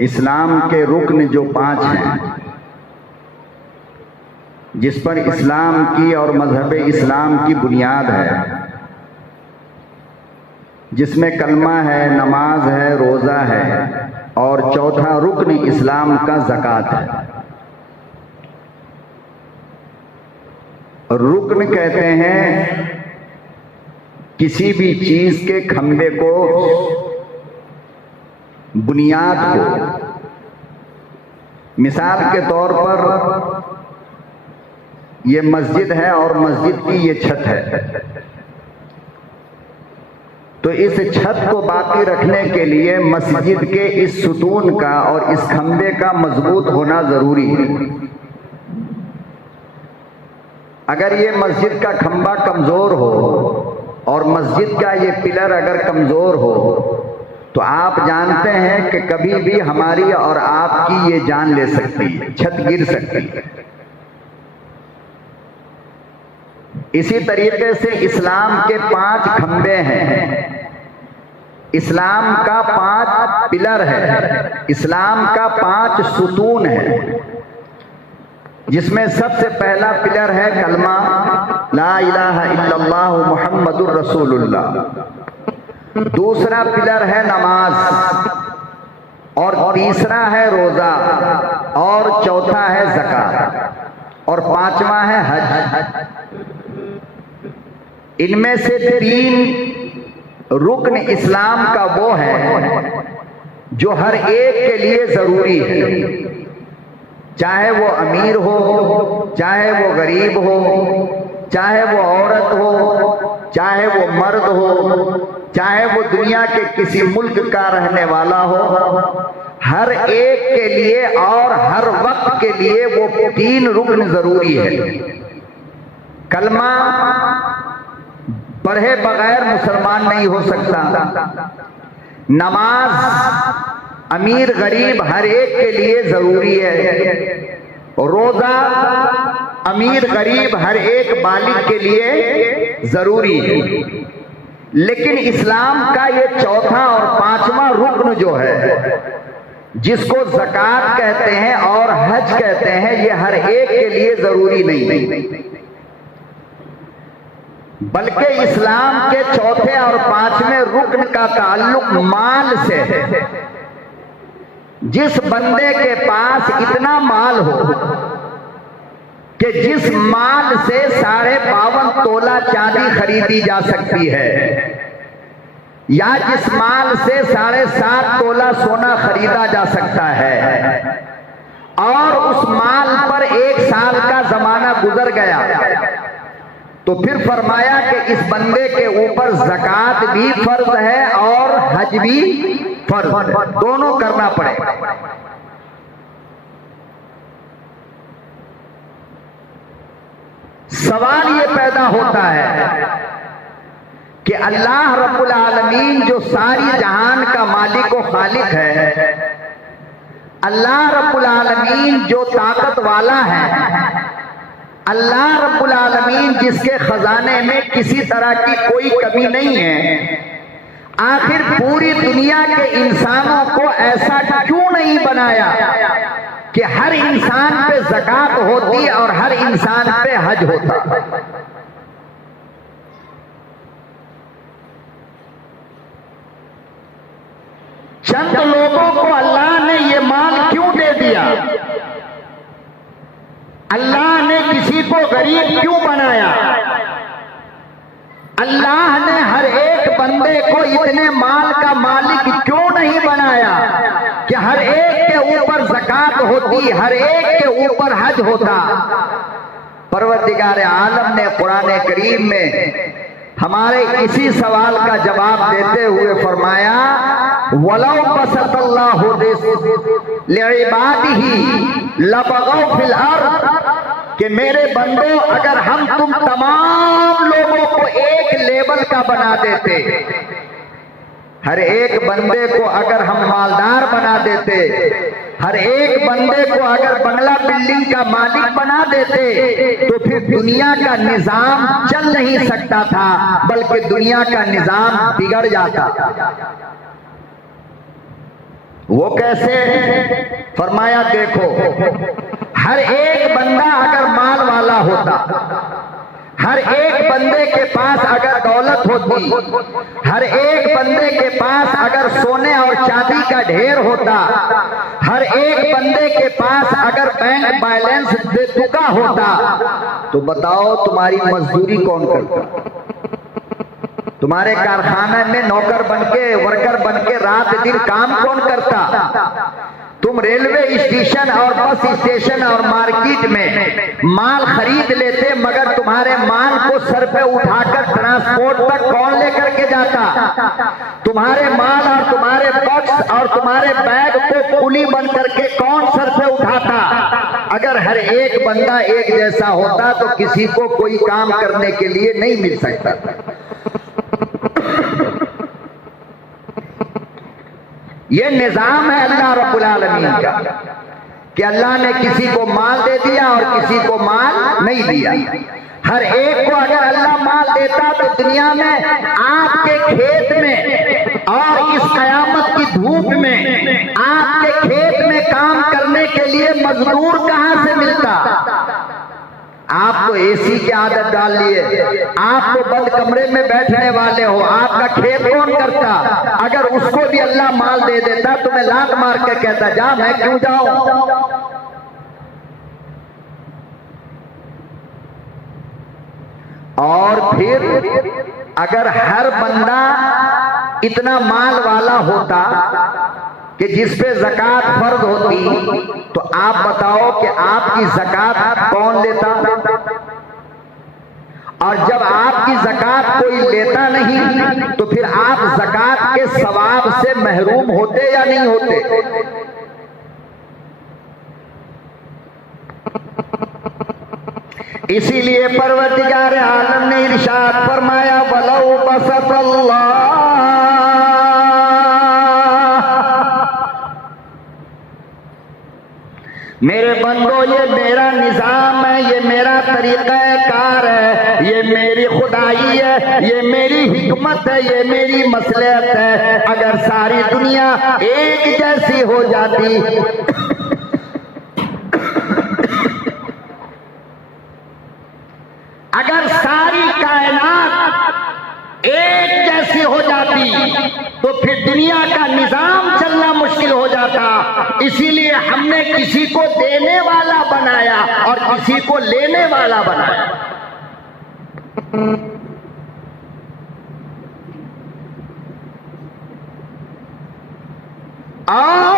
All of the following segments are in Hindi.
इस्लाम के रुक्न जो 5 हैं, जिस पर इस्लाम की और मजहब इस्लाम की बुनियाद है, जिसमें कलमा है, नमाज है, रोज़ा है और चौथा रुक्न इस्लाम का ज़कात है। रुक्न कहते हैं किसी भी चीज के खंभे को, बुनियाद को। मिसाल के तौर पर ये मस्जिद है और मस्जिद की ये छत है, तो इस छत को बाकी रखने के लिए मस्जिद के इस सुतून का और इस खंभे का मजबूत होना जरूरी है। अगर ये मस्जिद का खंभा कमजोर हो और मस्जिद का ये पिलर अगर कमजोर हो तो आप जानते हैं कि कभी भी हमारी और आपकी ये जान ले सकती है, छत गिर सकती है। इसी तरीके से इस्लाम के 5 खंबे हैं, इस्लाम का 5 पिलर है, इस्लाम का 5 सुतून है, जिसमें सबसे पहला पिलर है कलमा ला इलाहा इल्लल्लाह मुहम्मदुर रसूलुल्लाह। दूसरा पिलर है नमाज, और तीसरा है रोजा, और चौथा है ज़कात, और 5वां है हज। इनमें से 3 रुक्न इस्लाम का वो है जो हर एक के लिए जरूरी है, चाहे वो अमीर हो, चाहे वो गरीब हो, चाहे वो औरत हो, चाहे वो मर्द हो, चाहे वो दुनिया के किसी मुल्क का रहने वाला हो। हर एक के लिए और हर वक्त के लिए वो 3 रुक्न जरूरी है। कलमा पढ़े बगैर मुसलमान नहीं हो सकता। नमाज अमीर गरीब हर एक के लिए जरूरी है। रोजा अमीर गरीब हर एक बालिग के लिए जरूरी है। लेकिन इस्लाम का ये चौथा और 5वां रुक्न जो है, जिसको ज़कात कहते हैं और हज कहते हैं, ये हर एक के लिए जरूरी नहीं, बल्कि इस्लाम के चौथे और 5वें रुक्न का ताल्लुक माल से है। जिस बंदे के पास इतना माल हो कि जिस माल से 52.5 तोला चांदी खरीदी जा सकती है, या जिस माल से 7.5 तोला सोना खरीदा जा सकता है, और उस माल पर 1 साल का जमाना गुजर गया, तो फिर फरमाया कि इस बंदे के ऊपर ज़कात भी फर्ज है और हज भी फर्ज, दोनों करना पड़ेगा। सवाल ये पैदा होता है कि अल्लाह रब्बुल आलमीन जो सारी जहान का मालिक व खालिक है, अल्लाह रब्बुल आलमीन जो ताकत वाला है, अल्लाह रब्बुल आलमीन जिसके खजाने में किसी तरह की कोई कमी नहीं है, आखिर पूरी दुनिया के इंसानों को ऐसा क्यों नहीं बनाया कि हर इंसान पे ज़कात होती और हर इंसान पे हज होता? चंद लोगों को अल्लाह ने ये माल क्यों दे दिया? अल्लाह ने किसी को गरीब क्यों बनाया? अल्लाह ने हर एक बंदे को इतने माल का मालिक क्यों नहीं बनाया कि हर एक के ऊपर ज़कात होती, हर एक के ऊपर हज होता? परवरदिगार आलम ने कुरान करीम में हमारे इसी सवाल का जवाब देते हुए फरमाया, वलौ बसतल्लाहु लिइबादिही लबगौ फिल अर्द, कि मेरे बंदो अगर हम तुम तमाम लोगों को एक लेवल का बना देते, हर एक बंदे को अगर हम मालदार बना देते, हर एक बंदे को अगर बंगला बिल्डिंग का मालिक बना देते, तो फिर दुनिया का निजाम चल नहीं सकता था, बल्कि दुनिया का निजाम बिगड़ जाता। वो कैसे? फरमाया देखो, हर एक बंदा अगर माल वाला होता, हर एक बंदे के पास अगर दौलत होती, हर एक बंदे के पास अगर सोने और चांदी का ढेर होता, हर एक बंदे के पास अगर बैंक बैलेंस बेतुका होता, तो बताओ तुम्हारी मजदूरी कौन करता? तुम्हारे कारखाने में नौकर बनके, वर्कर बनके रात दिन काम कौन करता? तुम रेलवे स्टेशन और बस स्टेशन और मार्केट में माल खरीद लेते, मगर तुम्हारे माल को सर पे उठाकर ट्रांसपोर्ट तक कौन लेकर के जाता? तुम्हारे माल और तुम्हारे बॉक्स और तुम्हारे बैग को कुली बन करके कौन सर पे उठाता? अगर हर एक बंदा एक जैसा होता तो किसी को कोई काम करने के लिए नहीं मिल सकता। ये निजाम है अल्लाह रब्बुल आलमीन का कि अल्लाह ने किसी को माल दे दिया और किसी को माल नहीं दिया। हर एक को अगर अल्लाह माल देता तो दुनिया में आपके खेत में और इस कयामत की धूप में आपके खेत में काम करने के लिए मजदूर कहां से मिलता? आप तो एसी की आदत डाल लिए, आप तो बंद कमरे में बैठने वाले हो, आपका खेत कौन करता? अगर उसको भी अल्लाह माल दे देता तो मैं लात मार के कहता जा, मैं क्यों जाऊं? और फिर अगर हर बंदा इतना माल वाला होता कि जिस पे ज़कात फर्ज होती, तो आप बताओ कि आपकी ज़कात कौन लेता? और जब आपकी ज़कात कोई लेता नहीं तो फिर आप ज़कात के सवाब से महरूम होते या नहीं होते? इसीलिए परवरदिगार आलम ने इरशाद फरमाया, वलौ बसतल्लाह, मेरे बंदो ये मेरा निजाम है, ये मेरा तरीका कार है, ये मेरी खुदाई है, ये मेरी हिकमत है, ये मेरी मसलहत है। अगर सारी दुनिया एक जैसी हो जाती, अगर सारी कायनात एक जैसी हो जाती तो फिर दुनिया का निजाम चलना मुश्किल हो जाता। इसीलिए हमने किसी को देने वाला बनाया और किसी को लेने वाला बनाया। और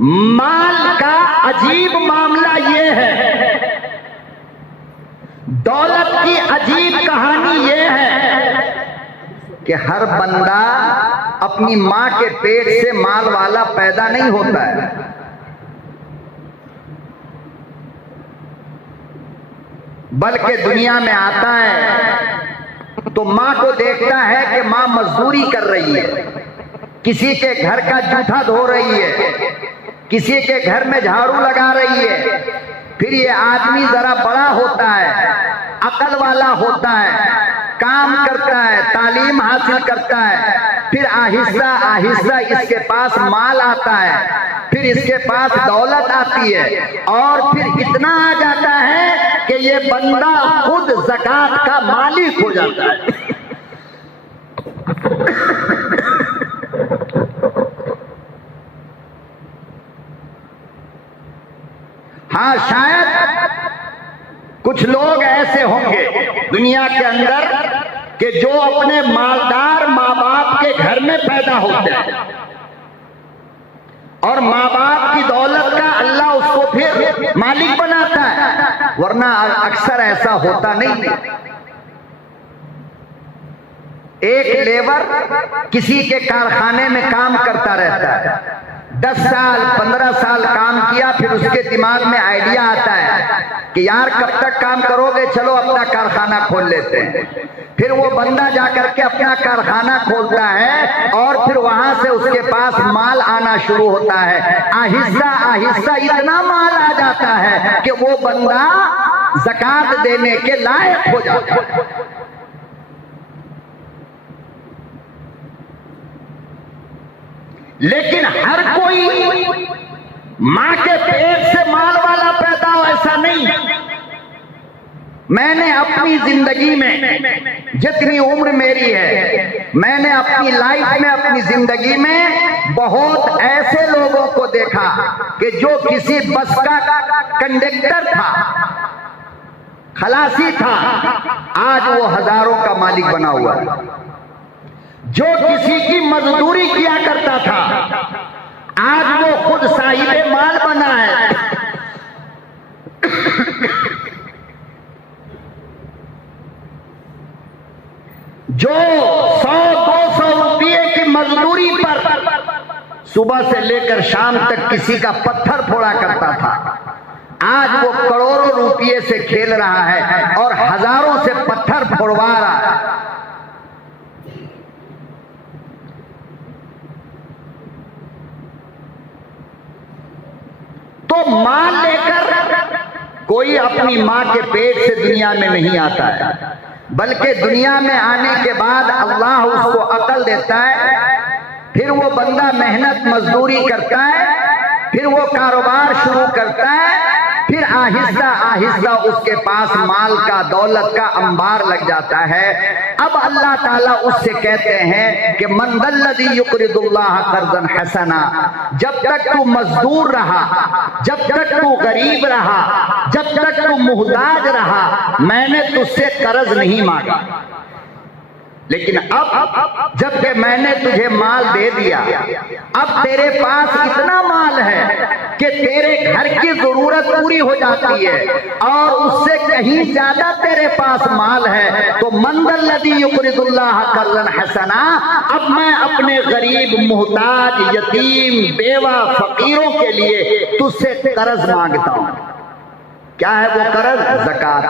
माल का अजीब मामला यह है, दौलत की अजीब कहानी यह है कि हर बंदा अपनी मां के पेट से माल वाला पैदा नहीं होता है। बल्कि दुनिया में आता है तो मां को देखता है कि मां मजदूरी कर रही है, किसी के घर का जूठा धो रही है, किसी के घर में झाड़ू लगा रही है। फिर ये आदमी जरा बड़ा होता है, अकल वाला होता है, काम करता है, तालीम हासिल करता है, फिर आहिस्ता आहिस्ता इसके पास माल आता है, फिर इसके पास दौलत आती है, और फिर इतना आ जाता है कि ये बंदा खुद ज़कात का मालिक हो जाता है। हाँ, शायद कुछ लोग ऐसे होंगे दुनिया के अंदर कि जो अपने मालदार माँ बाप के घर में पैदा होते हैं और माँ बाप की दौलत का अल्लाह उसको फिर मालिक बनाता है, वरना अक्सर ऐसा होता नहीं। एक लेबर किसी के कारखाने में काम करता रहता है, 10 साल 15 साल काम किया, फिर उसके दिमाग में आइडिया आता है कि यार कब तक काम करोगे, चलो अपना कारखाना खोल लेते हैं। फिर वो बंदा जाकर के अपना कारखाना खोलता है और फिर वहां से उसके पास माल आना शुरू होता है। आहिस्ता आहिस्ता इतना माल आ जाता है कि वो बंदा ज़कात देने के लायक हो जाता है। लेकिन हर कोई मां के पेट से माल वाला पैदा हो ऐसा नहीं। मैंने अपनी जिंदगी में, जितनी उम्र मेरी है, मैंने अपनी लाइफ में, अपनी जिंदगी में बहुत ऐसे लोगों को देखा कि जो किसी बस का कंडक्टर था, खलासी था, आज वो हजारों का मालिक बना हुआ है। जो किसी की मजदूरी किया करता था, आज वो खुद साहिब माल बना है। जो 100-200 रुपये की मजदूरी पर सुबह से लेकर शाम तक किसी का पत्थर फोड़ा करता था, आज वो करोड़ों रुपये से खेल रहा है और हजारों से पत्थर फोड़वा रहा है। तो माल लेकर कोई अपनी मां के पेट से दुनिया में नहीं आता है, बल्कि दुनिया में आने के बाद अल्लाह उसको अकल देता है, फिर वो बंदा मेहनत मजदूरी करता है, फिर वो कारोबार शुरू करता है, फिर आहिस्ता आहिस्ता उसके पास माल का, दौलत का अंबार लग जाता है। अब अल्लाह ताला उससे कहते हैं कि मन दल्लज़ी युक़रिदुल्लाह क़र्ज़न हसना, जब तक तू मजदूर रहा, जब तक तू गरीब रहा, जब तक तू मुहताज रहा, मैंने तुझसे कर्ज नहीं मांगा। लेकिन अब जबकि मैंने तुझे माल दे दिया, अब तेरे पास इतना माल है कि तेरे घर की जरूरत पूरी हो जाती है और उससे कहीं ज्यादा तेरे पास माल है, तो मन दल्लज़ी युक़रिदुल्लाह क़र्ज़न हसना, अब मैं अपने गरीब, मुहताज, यतीम, बेवा, फकीरों के लिए तुझसे कर्ज मांगता हूं। क्या है वो कर्ज? ज़कात।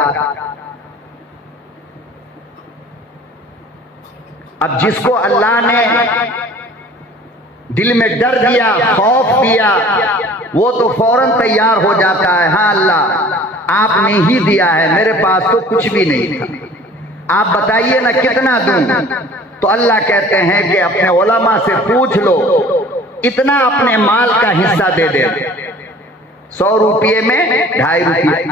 अब जिसको अल्लाह ने दिल में डर दिया, खौफ दिया, वो तो फौरन तैयार हो जाता है, हाँ अल्लाह आपने ही दिया है, मेरे पास तो कुछ भी नहीं था, आप बताइए ना कितना दूं। तो अल्लाह कहते हैं कि अपने उलमा से पूछ लो, इतना अपने माल का हिस्सा दे दे। 100 रुपये में 2.5 रुपये,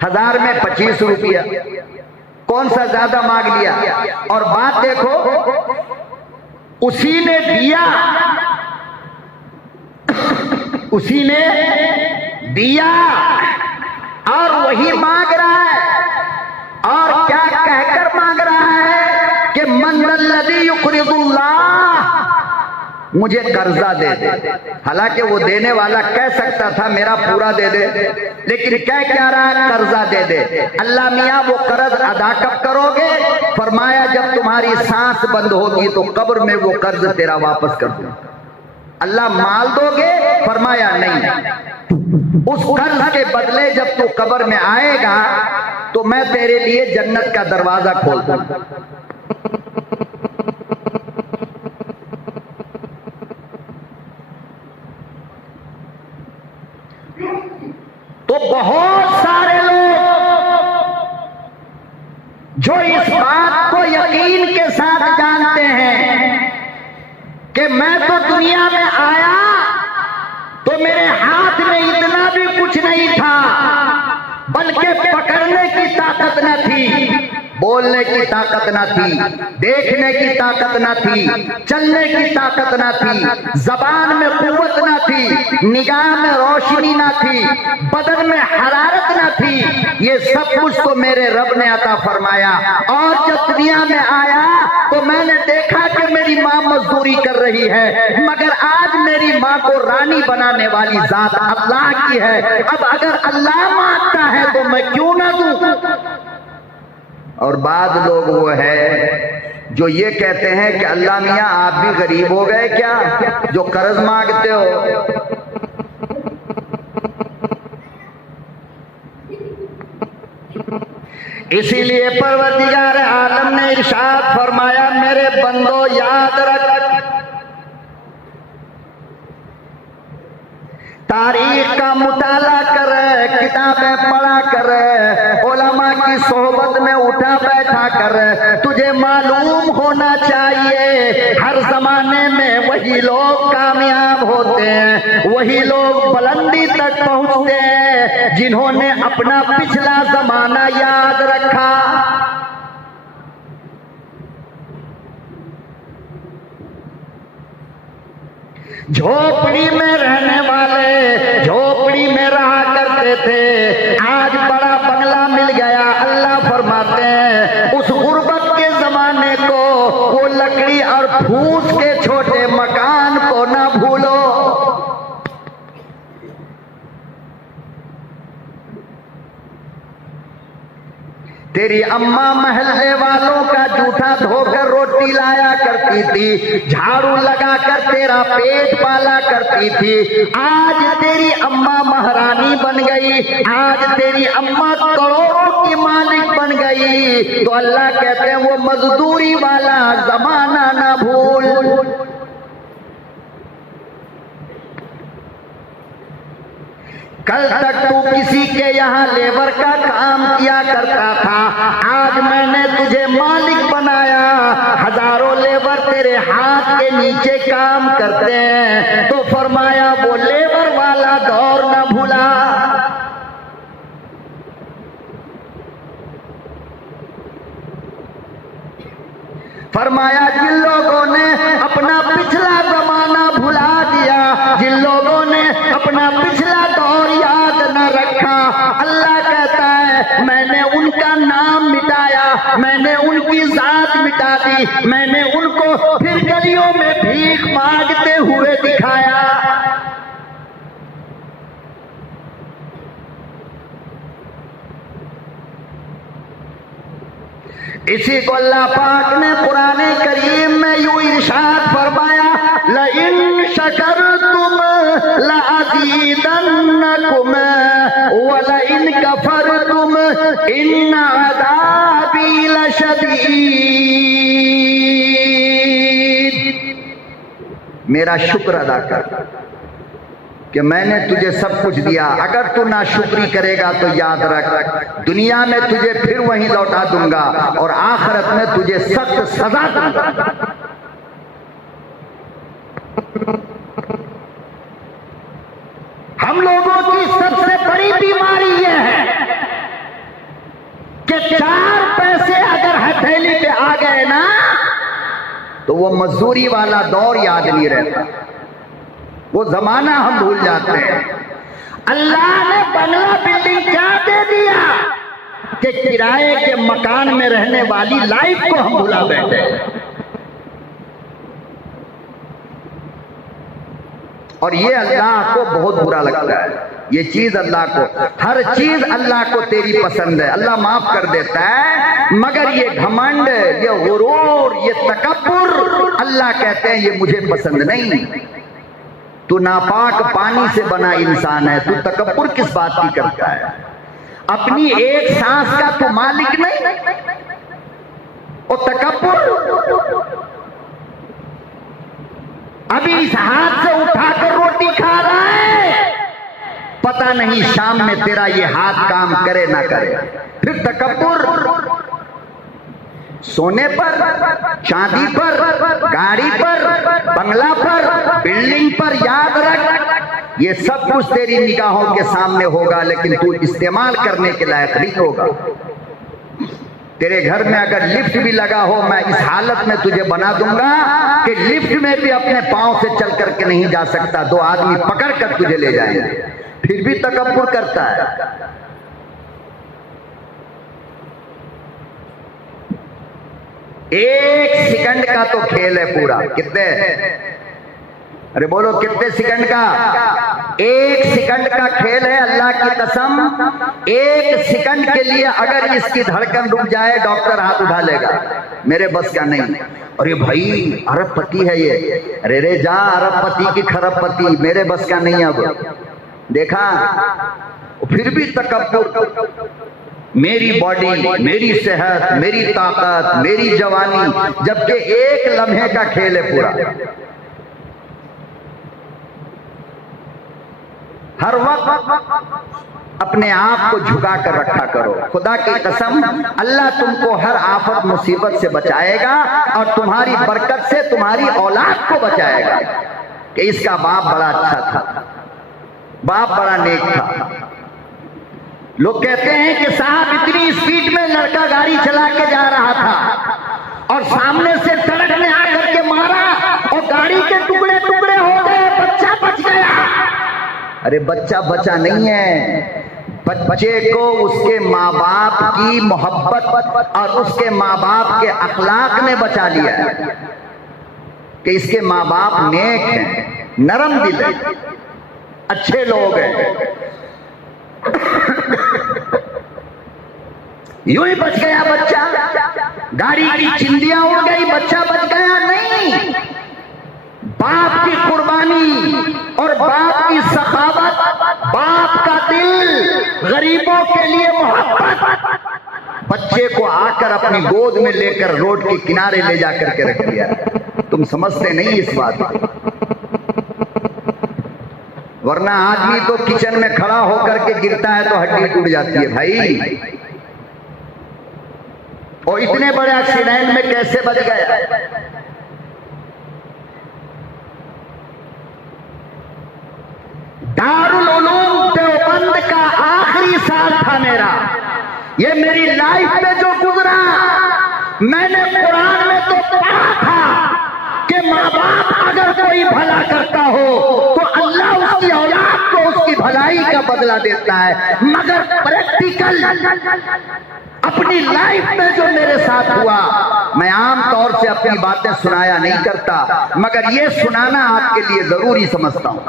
1000 में 25 रुपया, कौन सा ज्यादा मांग लिया? और बात देखो, उसी ने दिया, उसी ने दिया और वही मांग रहा है। और क्या कहकर मांग रहा है कि मन दल्लज़ी युक़रिदुल्लाह, मुझे कर्जा दे दे। हालांकि वो देने वाला कह सकता था मेरा पूरा दे दे, लेकिन क्या रहा है? कर्जा दे दे। अल्लाह मियाँ वो कर्ज अदा कब करोगे? फरमाया जब तुम्हारी सांस बंद होगी तो कब्र में वो कर्ज तेरा वापस कर दूं। अल्लाह माल दोगे? फरमाया नहीं, उस कर्ज के बदले जब तू कब्र में आएगा तो मैं तेरे लिए जन्नत का दरवाजा खोल दूं। तो बहुत सारे लोग जो इस बात को यकीन के साथ जानते हैं कि मैं तो दुनिया में आया तो मेरे हाथ में इतना भी कुछ नहीं था, बल्कि पकड़ने की ताकत न थी, बोलने की ताकत न थी, देखने की ताकत न थी, चलने की ताकत न थी, जबान में कुव्वत न थी, निगाह में रोशनी न थी, बदन में हरारत न थी, ये सब कुछ तो मेरे रब ने अता फरमाया। और जब दुनिया में आया तो मैंने देखा कि मेरी माँ मजदूरी कर रही है, मगर आज मेरी माँ को रानी बनाने वाली जात अल्लाह की है। अब अगर अल्लाह मांगता है तो मैं क्यों ना दूं? और बाद लोग वो है जो ये कहते हैं कि अल्लाह मियाँ आप भी गरीब हो गए क्या, जो कर्ज मांगते हो। इसीलिए परवरदिगार आलम ने इरशाद फरमाया, मेरे बंदो याद रख, तारीख का मुताला कर, किताबें पढ़ा कर, उलमा की सोहबत में उठा बैठा कर, तुझे मालूम होना चाहिए हर जमाने में वही लोग कामयाब होते हैं, वही लोग बुलंदी तक पहुंचते हैं जिन्होंने अपना पिछला जमाना याद रखा। झोपड़ी में रहने वाले झोपड़ी में रहा करते थे, आज बड़ा बंगला मिल गया। अल्लाह फरमाते हैं उस गुर्बत के जमाने को, वो लकड़ी और फूस के छोटे मकान को ना भूलो। तेरी अम्मा महल्ले वालों का जूठा धोकर रोटी लाया करती थी, झाड़ू लगाकर तेरा पेट पाला करती थी। आज तेरी अम्मा महारानी बन गई, आज तेरी अम्मा करोड़ों की मालिक बन गई। तो अल्लाह कहते हैं वो मजदूरी वाला जमाना ना भूल। कल तक तू किसी के यहाँ लेबर का काम किया करता था, आज मैंने तुझे मालिक बनाया। हजारों लेबर तेरे हाथ के नीचे काम करते हैं। तो फरमाया वो लेबर वाला दौर न भूला। फरमाया जिन लोगों ने अपना पिछला जमाना भुला दिया, जिन लोगों ने अपना पिछला दौर याद न रखा, अल्लाह कहता है मैंने उनका नाम मिटाया, मैंने उनकी जात मिटा दी, मैंने उनको फिर गलियों में भीख मांगते हुए दिखाया। इसी को अल्लाह पाक ने कुराने करीम में यूं इरशाद फरमाया, लइन शकरतुम लअज़ीदन्नकुम व लइन कफरतुम इन्न अज़ाबी लशदीद। मेरा शुक्र अदा कर कि मैंने तुझे सब कुछ दिया। अगर तू नाशुक्री करेगा तो याद रख दुनिया में तुझे फिर वहीं लौटा दूंगा और आखिरत में तुझे सख्त सजा दूंगा। हम लोगों की सबसे बड़ी बीमारी यह है कि 4 पैसे अगर हथेली पे आ गए ना तो वो मजदूरी वाला दौर याद नहीं रहता, वो जमाना हम भूल जाते हैं। अल्लाह ने बंगला बिल्डिंग क्या दे दिया कि किराए के मकान में रहने वाली लाइफ को हम भुला बैठे। और ये अल्लाह को बहुत बुरा लगता है। ये चीज अल्लाह को, हर चीज अल्लाह को तेरी पसंद है, अल्लाह माफ कर देता है, मगर ये घमंड, ये गुरूर, ये तकब्बुर, अल्लाह कहते हैं ये मुझे पसंद नहीं। तू नापाक पानी से बना इंसान है, तू तकब्बुर किस बात की करता है? अपनी एक सांस का तू मालिक नहीं, और तकब्बुर। अभी इस हाथ से उठाकर रोटी खा रहा है, पता नहीं शाम में तेरा ये हाथ काम करे ना करे। फिर तकब्बुर। सोने पर, चांदी पर, गाड़ी पर, बंगला पर, बिल्डिंग पर, याद रख ये सब कुछ तेरी निगाहों के सामने होगा, लेकिन तू इस्तेमाल करने के लायक नहीं होगा। तेरे घर में अगर लिफ्ट भी लगा हो, मैं इस हालत में तुझे बना दूंगा कि लिफ्ट में भी अपने पांव से चल करके नहीं जा सकता, 2 आदमी पकड़ कर तुझे ले जाएंगे, फिर भी तकब्बुर करता है। एक सेकंड का तो खेल है पूरा। कितने? अरे बोलो कितने सेकंड का? 1 सेकंड का खेल है। अल्लाह की कसम, 1 सेकंड के लिए अगर इसकी धड़कन रुक जाए, डॉक्टर हाथ उठा लेगा, मेरे बस का नहीं। अरे भाई अरबपति है ये, अरे रे जा अरबपति की खरबपति, मेरे बस का नहीं। अब देखा, फिर भी तकब्बुर। मेरी बॉडी, मेरी सेहत, मेरी ताकत, मेरी जवानी, जबकि 1 लम्हे का खेल है पूरा। हर वक्त अपने आप को झुका कर रखा करो। खुदा की कसम, अल्लाह तुमको हर आफत मुसीबत से बचाएगा और तुम्हारी बरकत से तुम्हारी औलाद को बचाएगा। कि इसका बाप बड़ा अच्छा था, बाप बड़ा नेक था। लोग कहते हैं कि साहब इतनी स्पीड में लड़का गाड़ी चला के जा रहा था और सामने से ट्रक ने आकर के मारा और गाड़ी के टुकड़े टुकड़े हो गए, बच्चा बच गया। अरे बच्चा बचा नहीं है, बच्चे को उसके माँ बाप की मोहब्बत और उसके माँ बाप के अखलाक ने बचा लिया है कि इसके माँ बाप नेक हैं, नरम दिल है, अच्छे लोग हैं। यूं ही बच गया बच्चा, गाड़ी की चिंदियां उड़ गई, बच्चा बच गया नहीं। बाप की कुर्बानी और बाप की सखावत, बाप का दिल, गरीबों के लिए मोहब्बत, बच्चे को आकर अपनी गोद में लेकर रोड के किनारे ले जाकर के रख दिया। तुम समझते नहीं इस बात को। वरना आदमी तो किचन में खड़ा होकर के गिरता है तो हड्डी टूट जाती है भाई। और इतने बड़े एक्सीडेंट में कैसे बच गया? दारुल उलूम देवबंद का आखिरी साल था मेरा। ये मेरी लाइफ में जो गुजरा, मैंने कुरान में तो पढ़ा था कि माँ बाप अगर कोई भला करता हो तो अल्लाह उसकी औलाद को उसकी भलाई का बदला देता है। मगर प्रैक्टिकल अपनी लाइफ में जो मेरे साथ हुआ, मैं आम तौर से अपनी बातें सुनाया नहीं करता, मगर ये सुनाना आपके लिए जरूरी समझता हूं।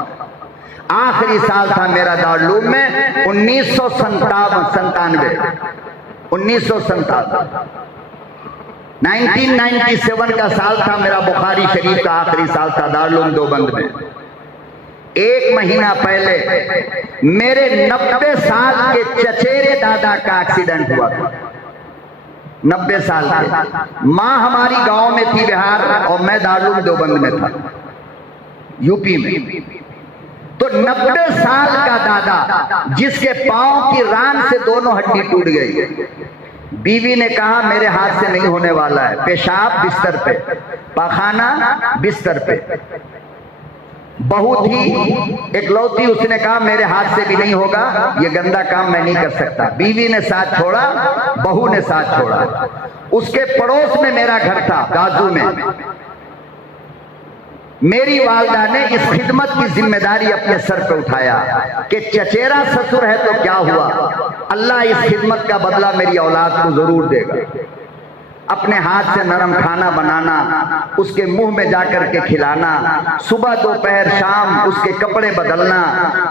आखिरी साल था मेरा दारुल में 1997 का साल था मेरा। बुखारी शरीफ का आखिरी साल था दारुल देवबंद में। एक महीना पहले मेरे 90 साल के चचेरे दादा का एक्सीडेंट हुआ था। 90 साल के। माँ हमारी गांव में थी बिहार और मैं दारुल देवबंद में था यूपी में। तो 90 साल का दादा जिसके पांव की रान से दोनों हड्डी टूट गई, बीवी ने कहा मेरे हाथ से नहीं होने वाला है। पेशाब बिस्तर पे, पाखाना बिस्तर पे। बहू थी एकलौती, उसने कहा मेरे हाथ से भी नहीं होगा, ये गंदा काम मैं नहीं कर सकता। बीवी ने साथ छोड़ा, बहू ने साथ छोड़ा। उसके पड़ोस में मेरा घर था गाजू में। मेरी वालदा ने इस खिदमत की जिम्मेदारी अपने सर पे उठाया कि चचेरा ससुर है तो क्या हुआ, अल्लाह इस खिदमत का बदला मेरी औलाद को जरूर देगा। अपने हाथ से नरम खाना बनाना, उसके मुंह में जाकर के खिलाना, सुबह दोपहर शाम उसके कपड़े बदलना,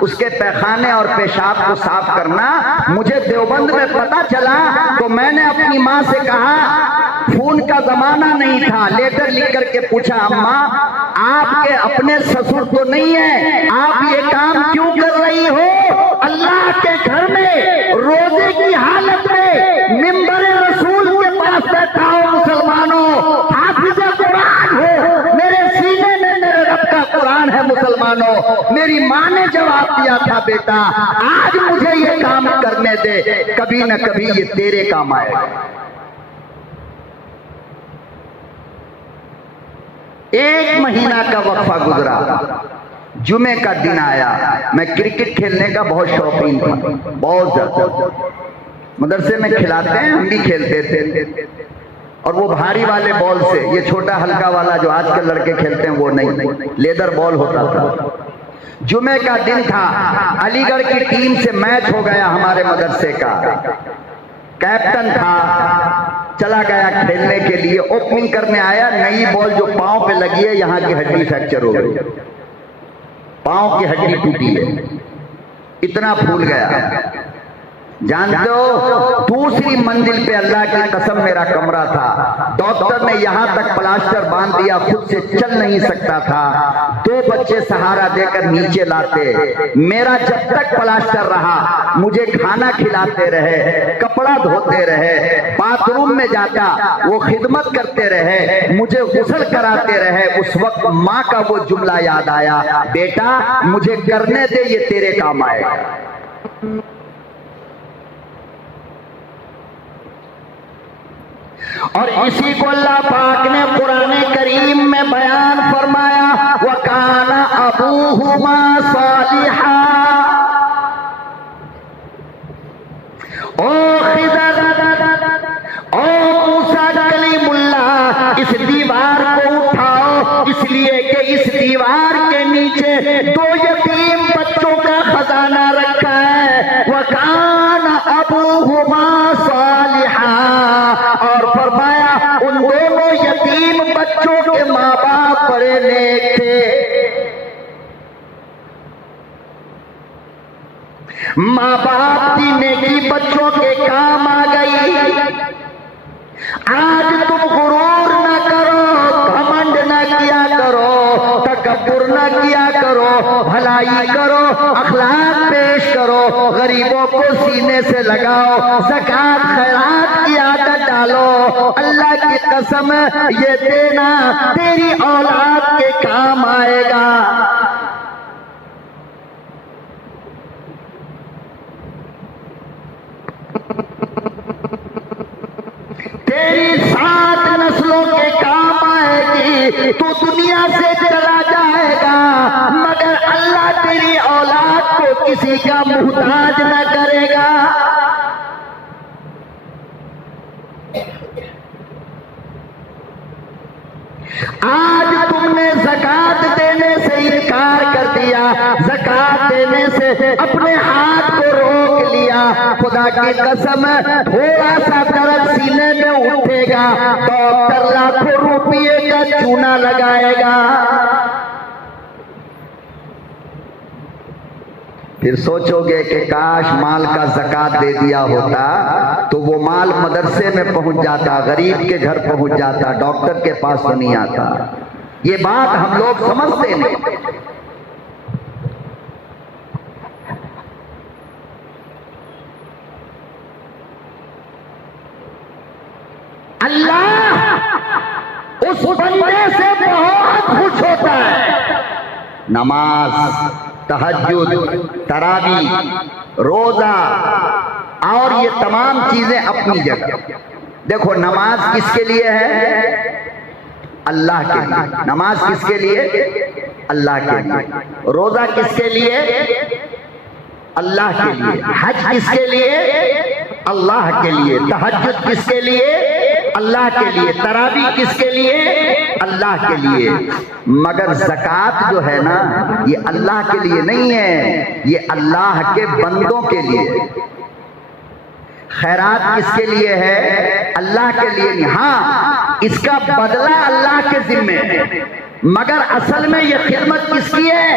उसके पैखाने और पेशाब को साफ करना। मुझे देवबंद में पता चला तो मैंने अपनी माँ से कहा, फोन का जमाना नहीं था, लेटर लिख करके पूछा, अम्मा आपके अपने ससुर तो नहीं है, आप ये काम क्यों कर रही हो? अल्लाह के घर में रोजे की हालत में मिंबर रसूल के पास बैठा हो मुसलमानों, हाफिज़े कुरान हो, मेरे सीने में मेरे रब का कुरान है मुसलमानों। मेरी माँ ने जवाब दिया था, बेटा आज मुझे ये काम करने दे, कभी न कभी ये तेरे काम आएगा। एक महीना का वक्फा गुजरा, जुमे का दिन आया। मैं क्रिकेट खेलने का बहुत शौकीन था, बहुत ज्यादा। मदरसे में खिलाते हैं, हम भी खेलते थे। और वो भारी वाले बॉल से, ये छोटा हल्का वाला जो आजकल लड़के खेलते हैं वो नहीं, लेदर बॉल होता था। जुमे का दिन था, अलीगढ़ की टीम से मैच हो गया हमारे मदरसे का। कैप्टन था, चला गया खेलने के लिए। ओपनिंग करने आया, नई बॉल जो पांव पे लगी है, यहाँ की हड्डी फ्रैक्चर हो गई, पांव की हड्डी टूटी है, इतना फूल गया। जानते हो, दूसरी मंजिल पे अल्लाह की कसम मेरा कमरा था। डॉक्टर ने यहाँ तक प्लास्टर बांध दिया, खुद से चल नहीं सकता था। 2 बच्चे सहारा देकर नीचे लाते। मेरा जब तक प्लास्टर रहा, मुझे खाना खिलाते रहे, कपड़ा धोते रहे, बाथरूम में जाता वो खिदमत करते रहे, मुझे गुस्ल कराते रहे। उस वक्त माँ का वो जुमला याद आया, बेटा मुझे करने दे, ये तेरे काम आएगा। और इसी को अल्लाह पाक ने कुरान करीम में बयान फरमाया, वकाना अबूहुमा सालिहा। ओ खिदर, ओ मूसा कलीमुल्लाह, इस दीवार को उठाओ, इसलिए कि इस दीवार के नीचे 2 यतीम बच्चों का खजाना रखा है। वकाना अबूहुमा सालिहा, और फरमाया उन दोनों यतीम बच्चों के माँ बाप बड़े नेक थे। माँ बाप की नेकी बच्चों के काम आ गई। आज तुम गुरूर न करो, घमंड न किया करो, तकब्बुर न किया करो, भलाई करो, अखलाक पेश करो, गरीबों को सीने से लगाओ, ज़कात खैरात की आदत डालो। अल्लाह की कसम, ये देना तेरी औलाद के काम आएगा। तेरी 7 नस्लों के काम आएगी। तू दुनिया से चला जाएगा, मगर अल्लाह तेरी औलाद को किसी का मुहताज न करेगा। आज तुमने ज़कात देने से इनकार कर दिया, ज़कात देने से अपने हाथ को रोक लिया। खुदा की कसम, थोड़ा सा दर्द सीने में उठेगा, डॉक्टर लाखों रुपये का चूना लगाएगा। फिर सोचोगे कि काश माल का ज़कात दे दिया होता तो वो माल मदरसे में पहुंच जाता, गरीब के घर पहुंच जाता, डॉक्टर के पास तो नहीं आता। ये बात हम लोग समझते नहीं। अल्लाह उस बंदे से बहुत खुश होता है। नमाज, तहज्जुद, तरावी, रोजा और ये तमाम चीजें अपनी जगह। देखो, नमाज किसके लिए है? अल्लाह के लिए। नमाज किसके लिए? अल्लाह के लिए। रोजा किसके लिए? अल्लाह के लिए। हज किसके लिए? अल्लाह के लिए। तहज्जुद किसके लिए? अल्लाह के लिए। तरावी किसके लिए? अल्लाह के लिए। मगर ज़कात जो है ना, ये अल्लाह के लिए नहीं है, ये अल्लाह के बंदों के लिए। खैरात किसके लिए है? अल्लाह के लिए नहीं। हाँ, इसका बदला अल्लाह के जिम्मे है, मगर असल में ये खिदमत किसकी है?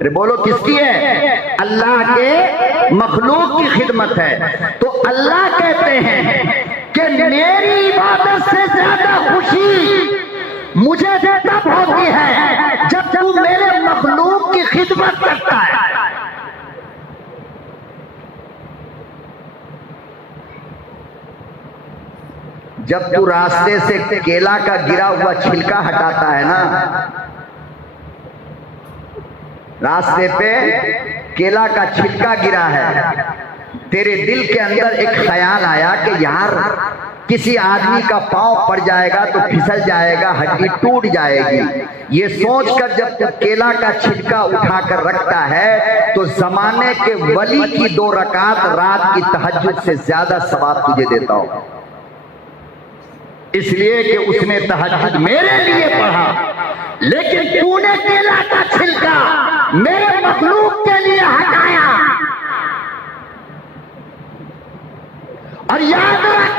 अरे बोलो, किसकी है? अल्लाह के मखलूक की खिदमत है। तो अल्लाह कहते हैं कि मेरी इबादत से ज्यादा खुशी मुझे तब होती है जब तू मेरे मखलूक की खिदमत करता है। जब तू रास्ते से केला का गिरा हुआ छिलका हटाता है ना, रास्ते पे केला का छिलका गिरा है, तेरे दिल के अंदर एक ख्याल आया कि यार किसी आदमी का पांव पड़ जाएगा तो फिसल जाएगा, हड्डी टूट जाएगी। ये सोचकर जब तू केला का छिलका उठाकर रखता है तो जमाने के वली की 2 रकात रात की तहज्जुद से ज्यादा सवाब तुझे देता हूं, इसलिए कि उसने तहज्जुद मेरे लिए पढ़ा। लेकिन तूने केला का छिलका मेरे मखलूक के लिए हटाया। और याद रख,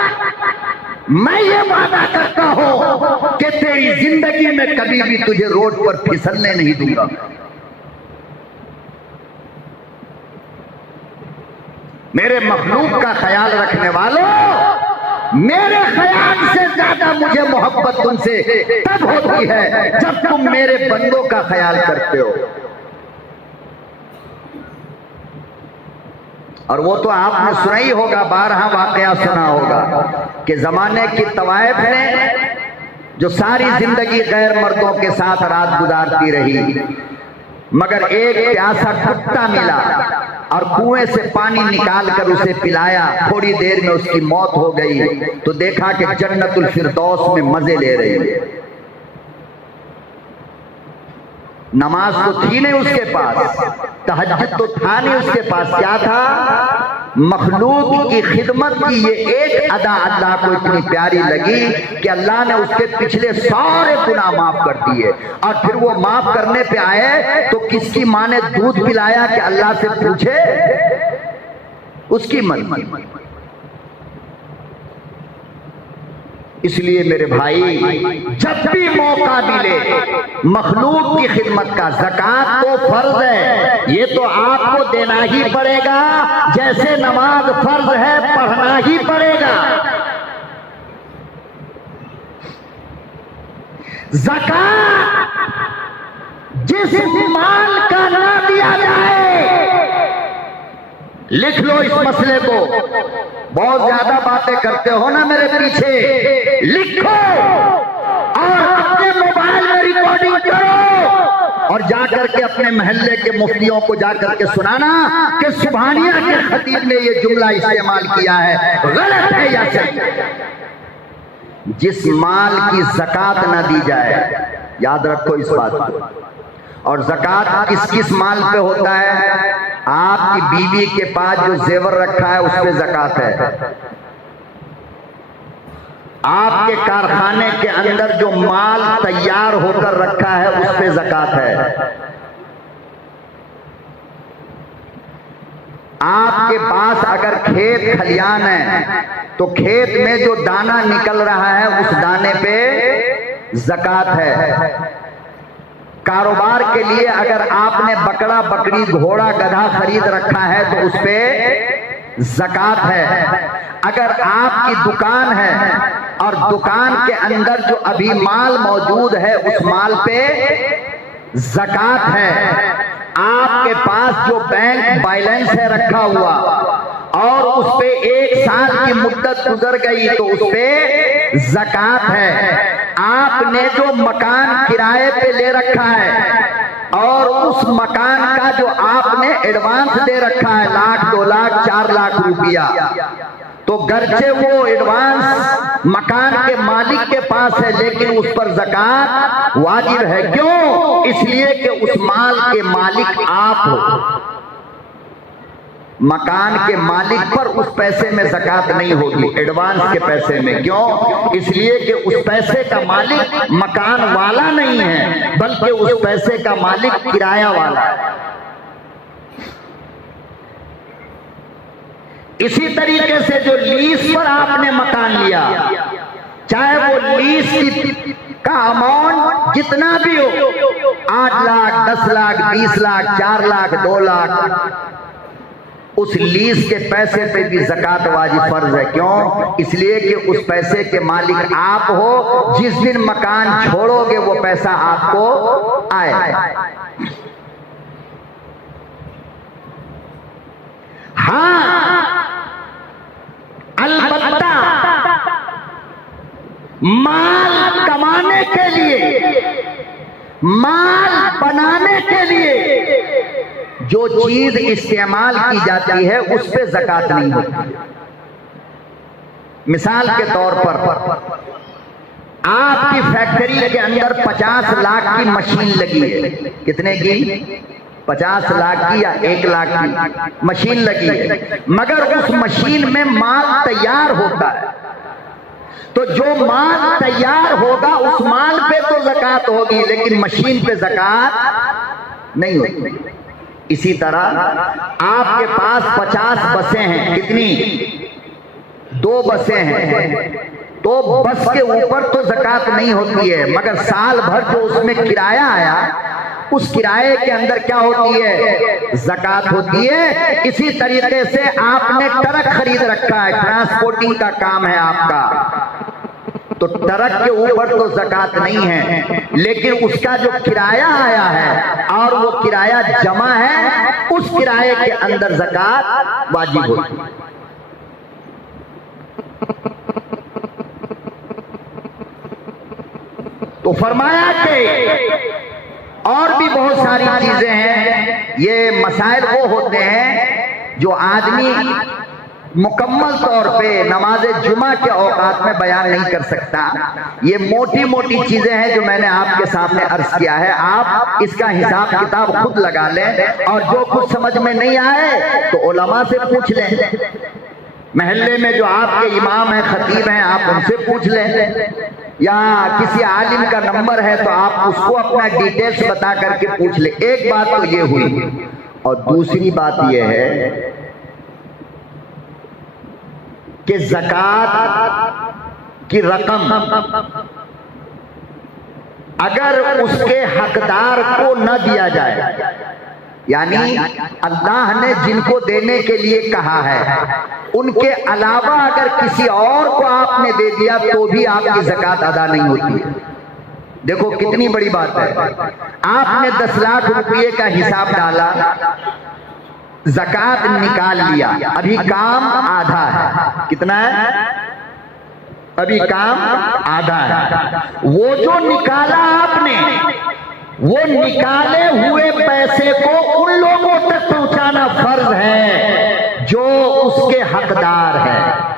मैं ये वादा करता हूं कि तेरी जिंदगी में कभी भी तुझे रोड पर फिसलने नहीं दूंगा। मेरे मखलूक का ख्याल रखने वालों, मेरे ख्याल से ज्यादा मुझे मोहब्बत तुमसे तब होती है जब तुम मेरे बंदों का ख्याल करते हो। और वो तो आपने सुना ही होगा, 12 वाकया सुना होगा कि जमाने की तवाइफ ने जो सारी जिंदगी गैर मर्दों के साथ रात गुजारती रही, मगर एक प्यासा कुत्ता मिला और कुएं से पानी निकाल कर उसे पिलाया। थोड़ी देर में उसकी मौत हो गई तो देखा कि जन्नतुल फिरदौस में मजे ले रही है। नमाज तो थी नहीं उसके पास, तहज्जुद तो था नहीं उसके पास, क्या था? मखलूक की खिदमत की ये एक अदा अल्लाह को इतनी प्यारी लगी कि अल्लाह ने उसके पिछले सारे गुनाह माफ कर दिए। और फिर वो माफ करने पे आए तो किसकी माँ ने दूध पिलाया कि अल्लाह से पूछे? उसकी मर्जी। इसलिए मेरे भाई, जब भी मौका मिले मखलूक की खिदमत का, ज़कात तो फर्ज है, ये तो आपको देना ही पड़ेगा, जैसे नमाज फर्ज है पढ़ना ही पड़ेगा। ज़कात जिस माल का ना दिया जाए, लिख लो इस मसले को, बहुत ज्यादा बातें करते हो ना मेरे पीछे, लिखो और अपने मोबाइल में रिकॉर्डिंग करो और जाकर के अपने मोहल्ले के मुफ्तियों को जाकर के सुनाना कि सुभानिया के खतीब ने ये जुमला इस्तेमाल किया है, गलत है या सही। जिस माल की ज़कात ना दी जाए, याद रखो इस बात को। और ज़कात किस किस माल पे होता है? आपकी बीवी के पास जो जेवर रखा है उस पे ज़कात है। आपके कारखाने के अंदर जो माल तैयार होकर रखा है उस पे ज़कात है। आपके पास अगर खेत खलियान है तो खेत में जो दाना निकल रहा है उस दाने पे ज़कात है। कारोबार के लिए अगर आपने बकरा बकरी घोड़ा गधा खरीद रखा है तो उस पे ज़कात है। अगर आपकी दुकान है और दुकान के अंदर जो अभी माल मौजूद है उस माल पे ज़कात है। आपके पास जो बैंक बैलेंस है रखा हुआ और उस पे 1 साल की मुद्दत गुजर गई तो उस पे ज़कात है। आपने जो मकान किराए पे ले रखा है और उस मकान का जो आपने एडवांस दे रखा है 1 लाख 2 लाख 4 लाख रुपया, तो गर्चे वो एडवांस मकान के मालिक के पास है लेकिन उस पर ज़कात वाजिब है। क्यों? इसलिए कि उस माल के मालिक आप हो। मकान के मालिक पर उस पैसे में ज़कात नहीं होगी, एडवांस के पैसे में। क्यों? इसलिए कि उस पैसे का मालिक मकान वाला नहीं है बल्कि उस पैसे का मालिक किराया वाला है। इसी तरीके से जो लीज पर आपने मकान लिया, चाहे वो लीज का अमाउंट जितना भी हो, 8 लाख 10 लाख 20 लाख 4 लाख 2 लाख, उस लीज के पैसे पे भी ज़कात वाजिब फर्ज है। क्यों? इसलिए कि उस पैसे के मालिक आप हो। जिस दिन मकान छोड़ोगे वो पैसा आपको आए। हाँ, अलबत्ता माल कमाने के लिए, माल बनाने के लिए जो चीज इस्तेमाल की जाती है उस पे ज़कात नहीं होती। मिसाल के तौर पर आपकी फैक्ट्री के अंदर 50 लाख की मशीन लगी है। कितने की? 50 लाख की या 1 लाख की मशीन लगी है, मगर उस मशीन में माल तैयार होता है। तो जो माल तैयार होगा उस माल पे तो ज़कात होगी लेकिन मशीन पे ज़कात नहीं होती। इसी तरह आपके पास 50 बसें हैं। कितनी? 2 बसें हैं, तो बस के ऊपर तो ज़कात नहीं होती है, मगर साल भर जो उसमें किराया आया उस किराए के अंदर क्या होती है? ज़कात होती है। इसी तरीके से आपने ट्रक खरीद रखा है, ट्रांसपोर्टिंग का काम है आपका, तो ट्रक के ऊपर तो ज़कात नहीं है लेकिन उसका जो किराया आया है और वो किराया जमा है, उस किराए के अंदर ज़कात वाजिब होती है। तो फरमाया कि और भी बहुत सारी चीजें हैं। ये मसाइल वो होते हैं जो आदमी मुकम्मल तौर पे नमाज जुमा के औकात में बयान नहीं कर सकता। ये मोटी मोटी चीजें हैं जो मैंने आपके सामने अर्ज किया है। आप इसका हिसाब किताब खुद लगा लें और जो कुछ समझ में नहीं आए तो उलमा से पूछ लें। महल्ले में जो आपके इमाम हैं, खतीब हैं, आप उनसे पूछ लें, या किसी आलिम का नंबर है तो आप उसको अपना डिटेल्स बता करके पूछ लें। एक बात तो ये हुई। और दूसरी बात ये है कि ज़कात की रकम अगर उसके हकदार को न दिया जाए, यानी अल्लाह ने जिनको देने के लिए कहा है उनके अलावा अगर किसी और को आपने दे दिया तो भी आपकी ज़कात अदा नहीं होती है। देखो कितनी बड़ी बात है। आपने 10 लाख रुपये का हिसाब डाला, ज़कात निकाल लिया, अभी काम आधा है। कितना है? अभी काम आधा है। वो जो निकाला आपने, वो निकाले हुए पैसे को उन लोगों तक पहुंचाना फर्ज है जो उसके हकदार हैं।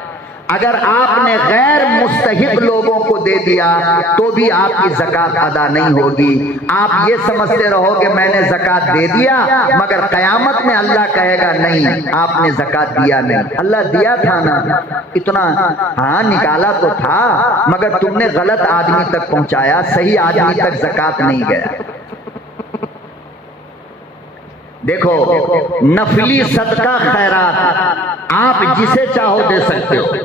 अगर आपने गैर मुस्तहिक लोगों को दे दिया तो भी आपकी ज़कात अदा नहीं होगी। आप ये समझते रहोगे मैंने ज़कात दे दिया, मगर क़यामत में अल्लाह कहेगा नहीं, आपने ज़कात दिया नहीं। अल्लाह दिया था ना इतना, हाँ निकाला तो था, मगर तुमने गलत आदमी तक पहुंचाया, सही आदमी तक ज़कात नहीं गया। देखो नफली सदका खैरात आप जिसे चाहो दे सकते हो,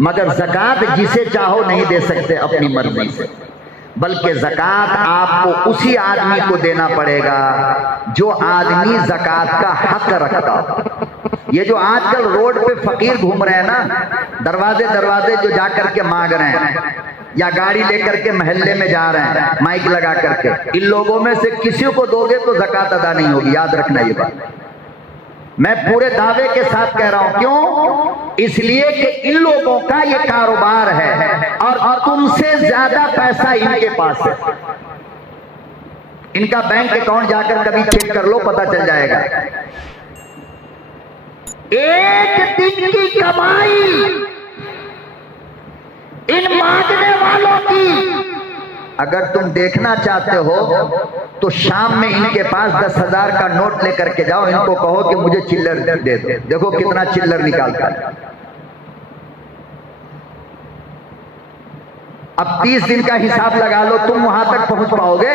मगर ज़कात जिसे चाहो नहीं दे सकते अपनी मर्जी से। बल्कि ज़कात आपको उसी आदमी को देना पड़ेगा जो आदमी ज़कात का हक रखता हो। ये जो आजकल रोड पे फकीर घूम रहे हैं ना, दरवाजे दरवाजे जो जाकर के मांग रहे हैं, या गाड़ी लेकर के महल्ले में जा रहे हैं माइक लगा करके, इन लोगों में से किसी को दोगे तो ज़कात अदा नहीं होगी। याद रखना ये बात, मैं पूरे दावे के साथ कह रहा हूं। क्यों? इसलिए कि इन लोगों का ये कारोबार है और तुमसे ज्यादा पैसा इनके पास है। इनका बैंक अकाउंट जाकर कभी चेक कर लो, पता चल जाएगा। एक दिन की कमाई इन मांगने वालों की अगर तुम देखना चाहते हो तो शाम में इनके पास 10,000 का नोट लेकर के जाओ, इनको कहो कि मुझे चिल्लर दे दो। देखो कितना चिल्लर निकालता है। अब 30 दिन का हिसाब लगा लो, तुम वहां तक पहुंच पाओगे?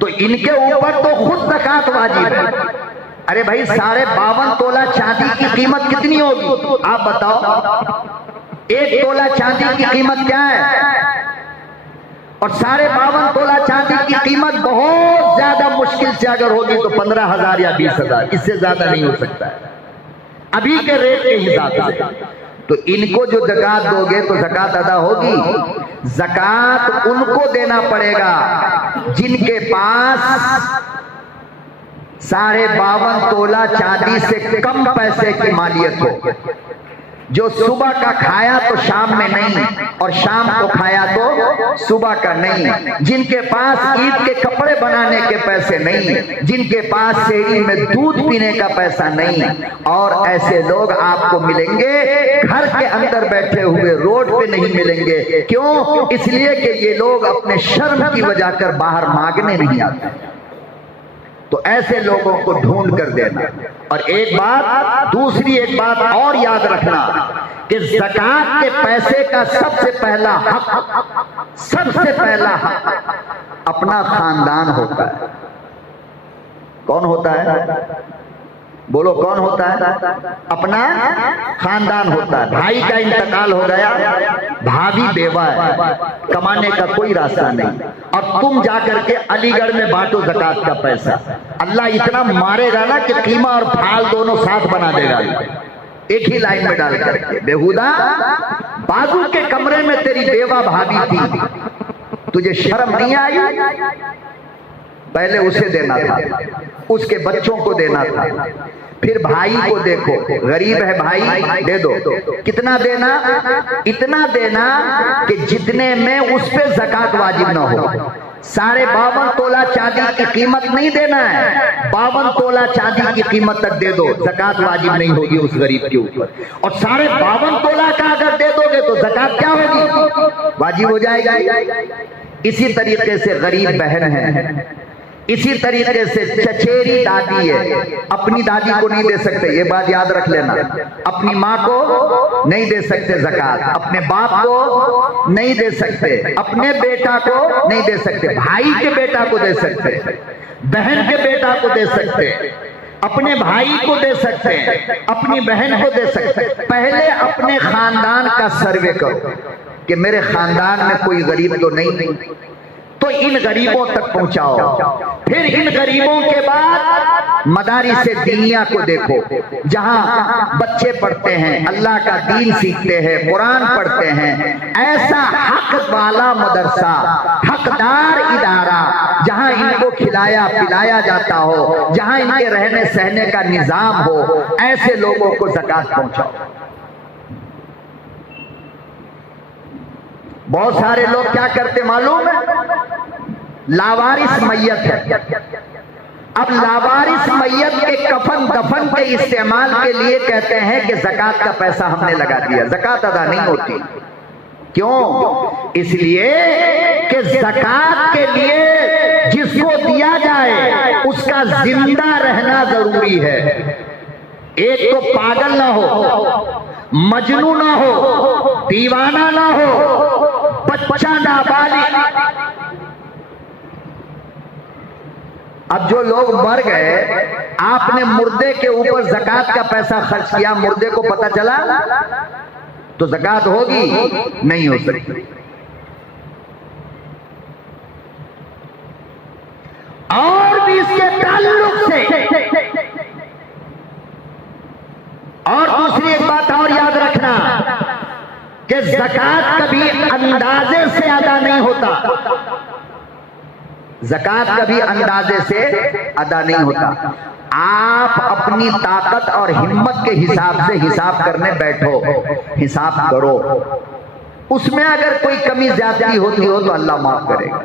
तो इनके ऊपर तो खुद ज़कात वाजिब है। अरे भाई 52.5 तोला चांदी की कीमत कितनी होगी आप बताओ? 1 तोला चांदी की कीमत क्या है? और 52.5 तोला चांदी की कीमत बहुत ज्यादा मुश्किल से अगर होगी तो 15,000 या 20,000, इससे ज्यादा नहीं हो सकता है अभी के रेट के हिसाब से। तो इनको जो ज़कात दोगे तो ज़कात अदा होगी। ज़कात उनको देना पड़ेगा जिनके पास 52.5 तोला चांदी से कम पैसे की मालियत हो, जो सुबह का खाया तो शाम में नहीं और शाम को खाया तो सुबह का नहीं, जिनके पास ईद के कपड़े बनाने के पैसे नहीं, जिनके पास शहरी में दूध पीने का पैसा नहीं। और ऐसे लोग आपको मिलेंगे घर के अंदर बैठे हुए, रोड पे नहीं मिलेंगे। क्यों? इसलिए कि ये लोग अपने शर्म की वजह कर बाहर मांगने नहीं आते। तो ऐसे लोगों को ढूंढ कर देना। और एक बात, दूसरी एक बात और याद रखना कि ज़कात के पैसे का सबसे पहला हक अपना खानदान होता है। कौन होता है? बोलो कौन होता है? अपना खानदान होता है। भाई का इंतकाल हो गया, भाभी बेवा है, कमाने का कोई रास्ता नहीं, और तुम जाकर के अलीगढ़ में बांटो ज़कात का पैसा। अल्लाह इतना मारेगा ना कि कीमा और फाल दोनों साथ बना देगा, एक ही लाइन में डाल करके। बेहुदा, बाजू के कमरे में तेरी बेवा भाभी थी, तुझे शर्म नहीं आई? पहले उसे देना था, उसके बच्चों को देना था, फिर भाई को देखो, गरीब है भाई, दे दो। कितना देना? इतना देना कि जितने में उस पे ज़कात वाजिब ना हो। 52 तोला चांदी की कीमत नहीं देना है, 52 तोला चांदी की कीमत तक दे दो, ज़कात वाजिब नहीं होगी उस गरीब के ऊपर। और 52.5 तोला का अगर दे दोगे तो ज़कात क्या होगी? वाजिब हो जाएगी। इसी तरीके से गरीब बहन है, इसी तरीके से चचेरी दादी है, अपनी दादी को नहीं दे सकते, ये बात याद रख लेना। अपनी माँ को नहीं दे सकते ज़कात, अपने बाप को नहीं दे सकते, अपने बेटा को नहीं दे सकते, भाई के बेटा को दे सकते, बहन के बेटा को दे सकते, अपने भाई को दे सकते, अपनी बहन को दे सकते। पहले अपने खानदान का सर्वे करो कि मेरे खानदान में कोई गरीब तो नहीं, तो इन गरीबों तक पहुंचाओ। फिर इन गरीबों के बाद मदारिस दीनिया को देखो, जहां बच्चे पढ़ते हैं, अल्लाह का दीन सीखते हैं, कुरान पढ़ते हैं। ऐसा हक वाला मदरसा, हकदार इदारा, जहां इनको खिलाया पिलाया जाता हो, जहां इनके रहने सहने का निजाम हो, ऐसे लोगों को ज़कात पहुंचाओ। बहुत सारे लोग क्या करते मालूम है? लावारिस मैयत है, अब लावारिस मैयत के कफन दफन के इस्तेमाल के लिए कहते हैं कि ज़कात का पैसा हमने लगा दिया, ज़कात अदा नहीं होती। क्यों? इसलिए कि ज़कात के लिए जिसको दिया जाए उसका जिंदा रहना जरूरी है। एक तो पागल ना हो, मजनू ना हो, दीवाना ना हो, बच्चा नाबालिग। अब जो लोग मर गए, आपने मुर्दे के ऊपर ज़कात का पैसा खर्च किया, मुर्दे को पता चला तो ज़कात होगी? नहीं हो सकती। और भी इसके ताल्लुक से और दूसरी एक बात और याद रखना कि ज़कात कभी अंदाजे से अदा नहीं होता, ज़कात कभी अंदाजे से अदा नहीं होता। आप अपनी ताकत और हिम्मत के हिसाब से हिसाब करने बैठो, हिसाब करो, उसमें अगर कोई कमी ज्यादती होती हो तो अल्लाह माफ करेगा।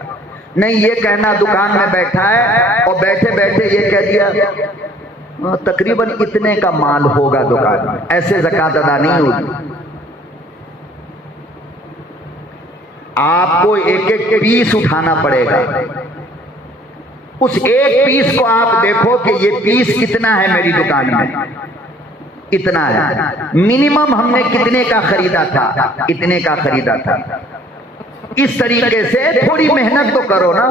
नहीं ये कहना दुकान में बैठा है और बैठे बैठे ये कह दिया तकरीबन इतने का माल होगा दुकान में, ऐसे ज़कात अदा नहीं होगी। आपको एक एक पीस उठाना पड़ेगा, उस एक पीस को आप देखो कि ये पीस कितना है मेरी दुकान में, इतना है, मिनिमम हमने कितने का खरीदा था, इतने का खरीदा था। इस तरीके से थोड़ी मेहनत तो करो ना,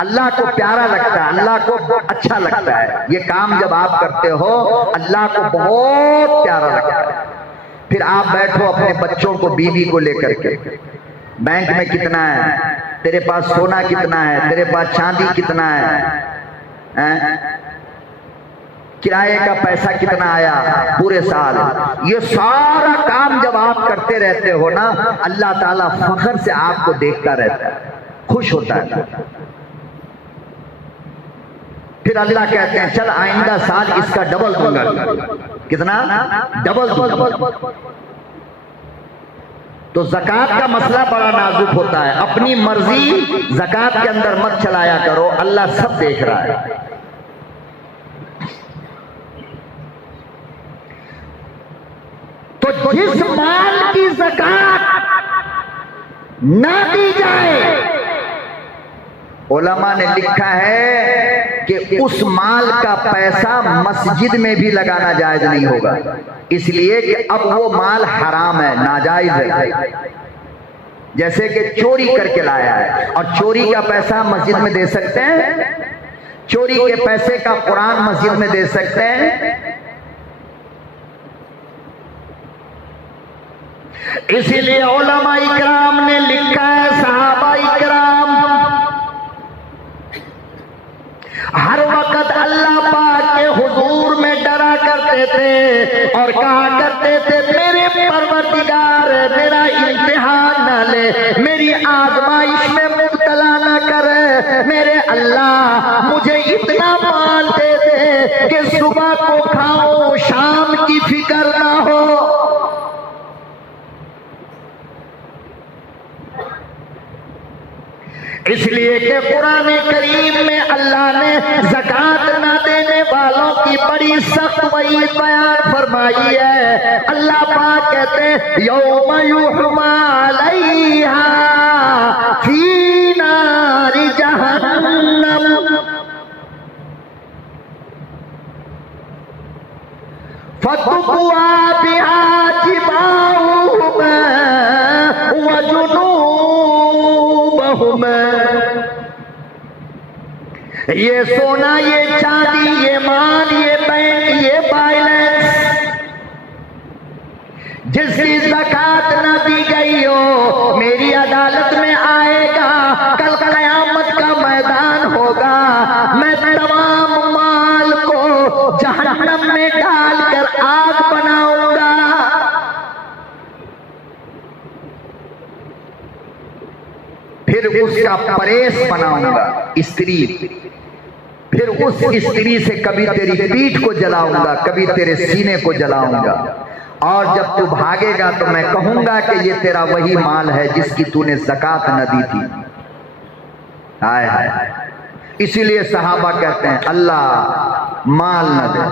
अल्लाह को प्यारा लगता है, अल्लाह को अच्छा लगता है। ये काम जब आप करते हो अल्लाह को बहुत प्यारा लगता है। फिर आप बैठो अपने बच्चों को, बीवी को लेकर के, बैंक में कितना है, तेरे पास सोना कितना है, तेरे पास चांदी कितना है? किराए का पैसा कितना आया पूरे साल। ये सारा काम जब आप करते रहते हो ना, अल्लाह ताला फख्र से आपको देखता रहता है, खुश होता है। फिर अल्लाह कहते हैं चल आइंदा साल इसका डबल दूंगा। कितना? डबल दूंगा। तो ज़कात का मसला बड़ा नाजुक होता है, अपनी मर्जी ज़कात के अंदर मत चलाया करो, अल्लाह सब देख रहा है। तो जिस माल की ज़कात ना दी जाए, उलमा ने लिखा है कि उस माल का पैसा मस्जिद में भी लगाना जायज नहीं होगा, इसलिए कि अब वो माल हराम है, नाजायज है। जैसे कि चोरी करके लाया है और चोरी का पैसा मस्जिद में दे सकते हैं, चोरी के पैसे का कुरान मस्जिद में दे सकते हैं। इसीलिए उलमा इकराम ने लिखा है, सहाबा इकराम हर वक्त अल्लाह पाक के हुजूर में डरा करते थे और कहा करते थे मेरे परवरदिगार मेरा इम्तिहान न ले, मेरी आजमाइश में मुब्तला न करे, मेरे अल्लाह मुझे इतना माल दे दे कि सुबह को खाओ शाम की फिक्र ना हो। इसलिए कि देखिए कुरान करीम में अल्लाह ने ज़कात ना देने वालों की बड़ी सख्त वईद बयान फरमाई है। अल्लाह पाक कहते हैं यौम युहमा अलैहा फी नारि जहन्नम फतुकुआ बिहा जिबाहुम व जुनूबहुम। ये सोना, ये चांदी, ये माल, ये बैंक, ये बैलेंस जिसकी ज़कात न दी गई हो मेरी अदालत में आएगा। कल क़यामत का मैदान होगा। मैं तमाम माल को जहन्नम में डालकर आग बनाऊंगा। फिर उसका परेश बनाऊंगा स्त्री। फिर उस स्त्री से कभी तेरी पीठ को जलाऊंगा, कभी तेरे सीने को जलाऊंगा। और जब तू भागेगा तो मैं कहूंगा कि ये तेरा वही माल है जिसकी तूने ज़कात न दी थी। हाय हाय। इसीलिए सहाबा कहते हैं अल्लाह माल न दे।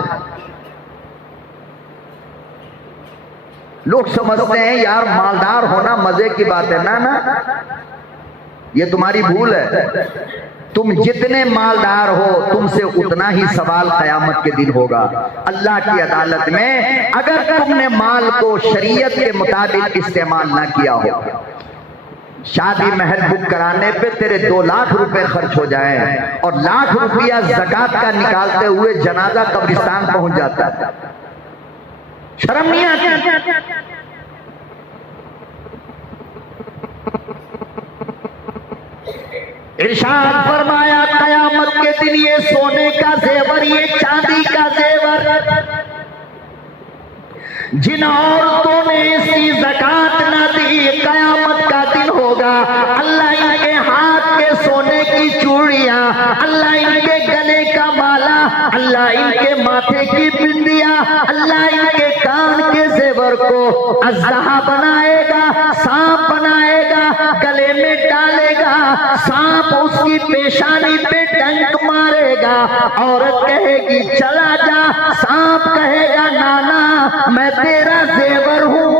लोग समझते हैं यार मालदार होना मजे की बात है। ना ना, ये तुम्हारी भूल है। तुम जितने मालदार हो तुमसे उतना ही सवाल क़यामत के दिन होगा अल्लाह की अदालत में। अगर तुमने माल को शरीयत के मुताबिक इस्तेमाल ना किया हो, शादी महल बुक कराने पे तेरे 2 लाख रुपए खर्च हो जाएं और लाख रुपया ज़कात का निकालते हुए जनाजा कब्रिस्तान पहुंच जाता है, शर्म नहीं आती? इरशाद फरमाया क़यामत के दिन ये सोने का जेवर, ये चांदी का जेवर जिन औरतों ने इसकी ज़कात न दी, क़यामत का दिन होगा अल्लाह इनके हाथ के सोने की चूड़ियां, अल्लाह इनके गले का माला, अल्लाह इनके माथे की बिंदिया, अल्लाह इनके कान के जेवर को अज़हा बनाएगा, सांप बनाएगा, गले में डालेगा, सांप उसकी पेशानी पे डंक मारेगा, औरत कहेगी चला जा, सांप कहेगा नाना मैं तेरा जेवर हूं,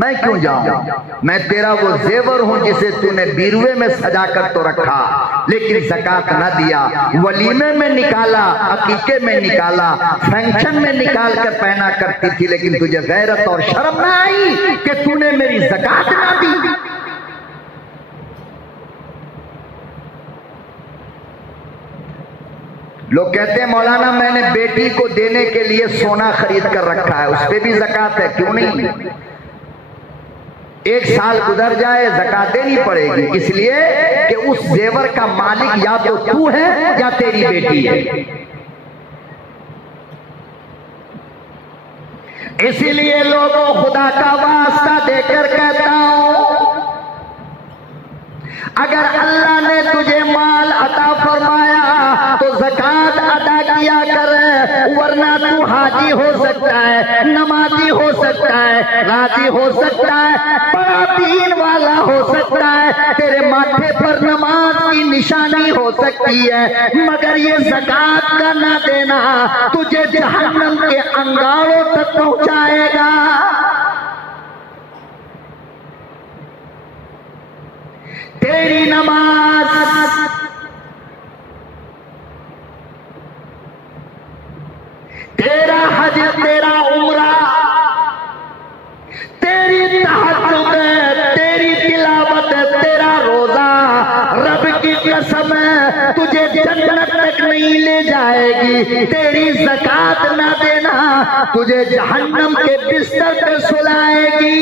मैं क्यों जाऊं, मैं तेरा वो जेवर हूं जिसे तूने बीरुए में सजा कर तो रखा लेकिन ज़कात न दिया, वलीमे में निकाला, अकीके में निकाला, फंक्शन में निकाल कर पहना करती थी, लेकिन तुझे गैरत और शर्म न आई कि तूने मेरी ज़कात न दी। लोग कहते हैं मौलाना मैंने बेटी को देने के लिए सोना खरीद कर रखा है, उस पर भी ज़कात है, क्यों नहीं? 1 साल गुजर जाए ज़कात देनी पड़ेगी, इसलिए कि उस जेवर का मालिक या तो तू है या तेरी बेटी है। इसीलिए लोगों खुदा का वास्ता देकर कहता हूं अगर अल्लाह ने तुझे माल अता फरमाया तो ज़कात अदा किया कर, वरना तू हाजी हो सकता है, नमाजी हो सकता है, राजी हो सकता है, बड़ा दीन वाला हो सकता है, तेरे माथे पर नमाज की निशानी हो सकती है, मगर ये ज़कात का ना देना तुझे जहन्नम के अंगारों तक पहुंचाएगा। तेरी नमाज, तेरा हज, तेरा उम्रा, तेरी तहज्जुद, तेरी तिलावत, तेरा रोजा, रब की कसम तुझे जन्नत तक नहीं ले जाएगी। तेरी ज़कात ना देना तुझे जहन्नम के बिस्तर पर सुलाएगी।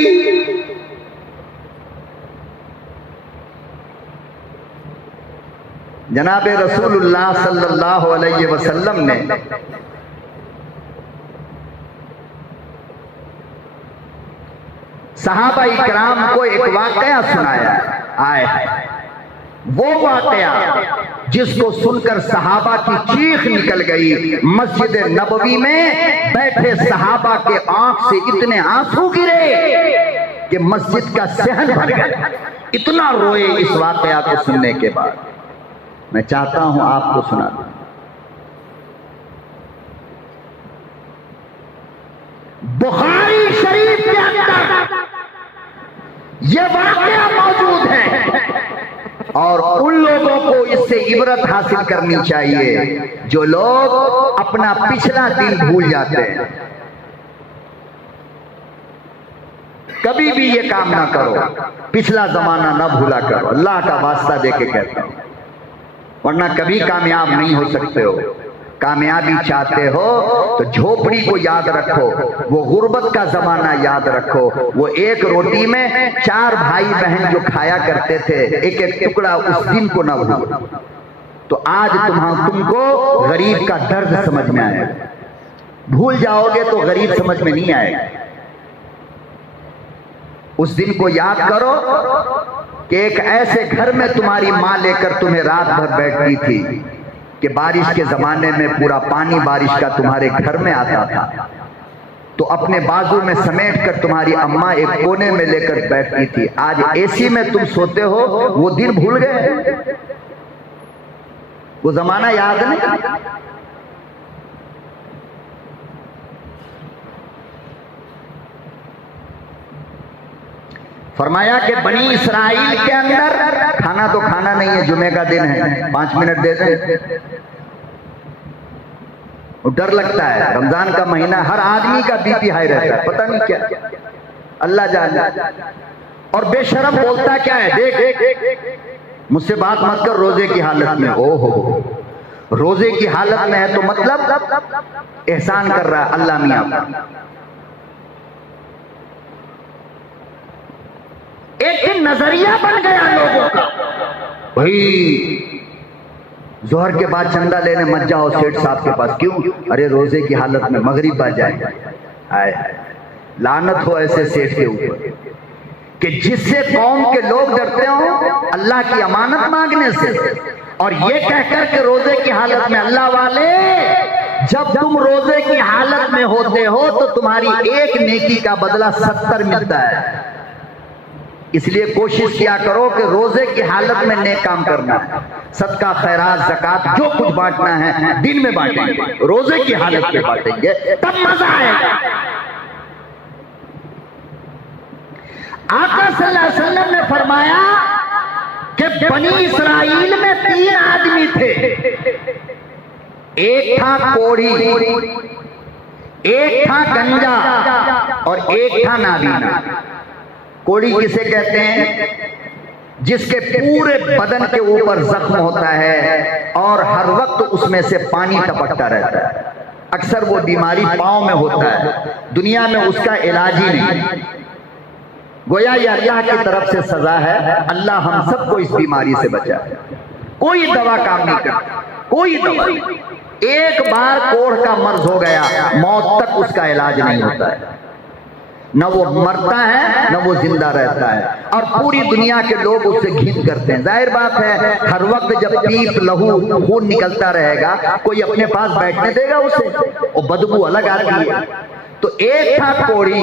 जनाबे रसूलुल्लाह सल्लल्लाहु अलैहि वसल्लम ने सहाबा इकराम को एक वाकया सुनाया आए, वो वाकया जिसको सुनकर सहाबा की चीख निकल गई। मस्जिद नबवी में बैठे सहाबा के आंख से इतने आंसू गिरे कि मस्जिद का सहन भर गया। इतना रोए इस वाकया को सुनने के बाद। मैं चाहता हूं आपको सुना दूं। बुखारी शरीफ के अंदर यह वाकया मौजूद है और उन लोगों को इससे इबरत हासिल करनी चाहिए जो लोग अपना पिछला दिन भूल जाते हैं। कभी भी ये काम ना करो, पिछला जमाना ना भूला करो, अल्लाह का वास्ता देके कहता हूं, वरना कभी कामयाब नहीं हो सकते हो। कामयाबी चाहते हो तो झोपड़ी को याद रखो, वो गुर्बत का जमाना याद रखो, वो एक रोटी में 4 भाई बहन जो खाया करते थे एक एक टुकड़ा, उस दिन को ना भूलो। तो आज तुमको गरीब का दर्द समझ में आएगा। भूल जाओगे तो गरीब समझ में नहीं आएगा। उस दिन को याद करो कि एक ऐसे घर में तुम्हारी माँ लेकर तुम्हें रात भर बैठती थी कि बारिश के जमाने में पूरा पानी बारिश का तुम्हारे घर में आता था, तो अपने बाजू में समेट कर तुम्हारी अम्मा एक कोने में लेकर बैठती थी। आज एसी में तुम सोते हो, वो दिन भूल गए, वो जमाना याद नहीं। फरमाया कि बनी इसराइल के अंदर खाना तो खाना नहीं है, जुमे का दिन है, 5 मिनट दे दें। डर लगता है, रमजान का महीना, हर आदमी का बीपी हाई रहता है, पता नहीं क्या, अल्लाह जाने। और बेशरम बोलता क्या है, देख मुझसे बात मत कर रोजे की हालत में। ओहो, रोजे की हालत में है तो मतलब एहसान कर रहा है अल्लाह मियां का। एक नजरिया बन गया लोगों का, भाई जोहर के बाद चंदा लेने मत जाओ सेठ साहब के पास। क्यों? अरे रोजे की हालत में, मगरिब आ जाए। आए लानत हो ऐसे सेठ के ऊपर कि जिससे कौम के लोग डरते हो अल्लाह की अमानत मांगने से, और ये कहकर के रोजे की हालत में, अल्लाह वाले जब तुम रोजे की हालत में होते हो तो तुम्हारी एक नेकी का बदला 70 मिलता है। इसलिए कोशिश किया करो कि रोजे की हालत में नेक काम करना है। सदका, खैरात, ज़कात जो कुछ बांटना है दिन में बांटेंगे, रोजे की हालत में बांटेंगे, तब मजा आएगा। आका सल्लल्लाहु अलैहि वसल्लम ने फरमाया कि बनी इसराइल में 3 आदमी थे। एक था कोढ़ी, एक था गंजा और एक था नाबीना। कोढ़ी किसे कहते हैं? जिसके पूरे बदन के ऊपर जख्म होता है और हर वक्त उसमें से पानी टपकता रहता है। अक्सर वो बीमारी पांव में होता है, दुनिया में उसका इलाज ही नहीं। गोया ये अल्लाह की तरफ से सजा है, अल्लाह हम सबको इस बीमारी से बचाए। कोई दवा काम नहीं करती, कोई दवा। एक बार कोढ़ का मर्ज हो गया, मौत तक उसका इलाज नहीं होता है। न वो मरता है न वो जिंदा रहता है, और पूरी दुनिया के लोग उससे घिन करते हैं। जाहिर बात है, हर वक्त जब पीप, लहू, खून निकलता रहेगा, कोई अपने पास बैठने देगा उसे? वो बदबू अलग आती है। तो एक था कोढ़ी,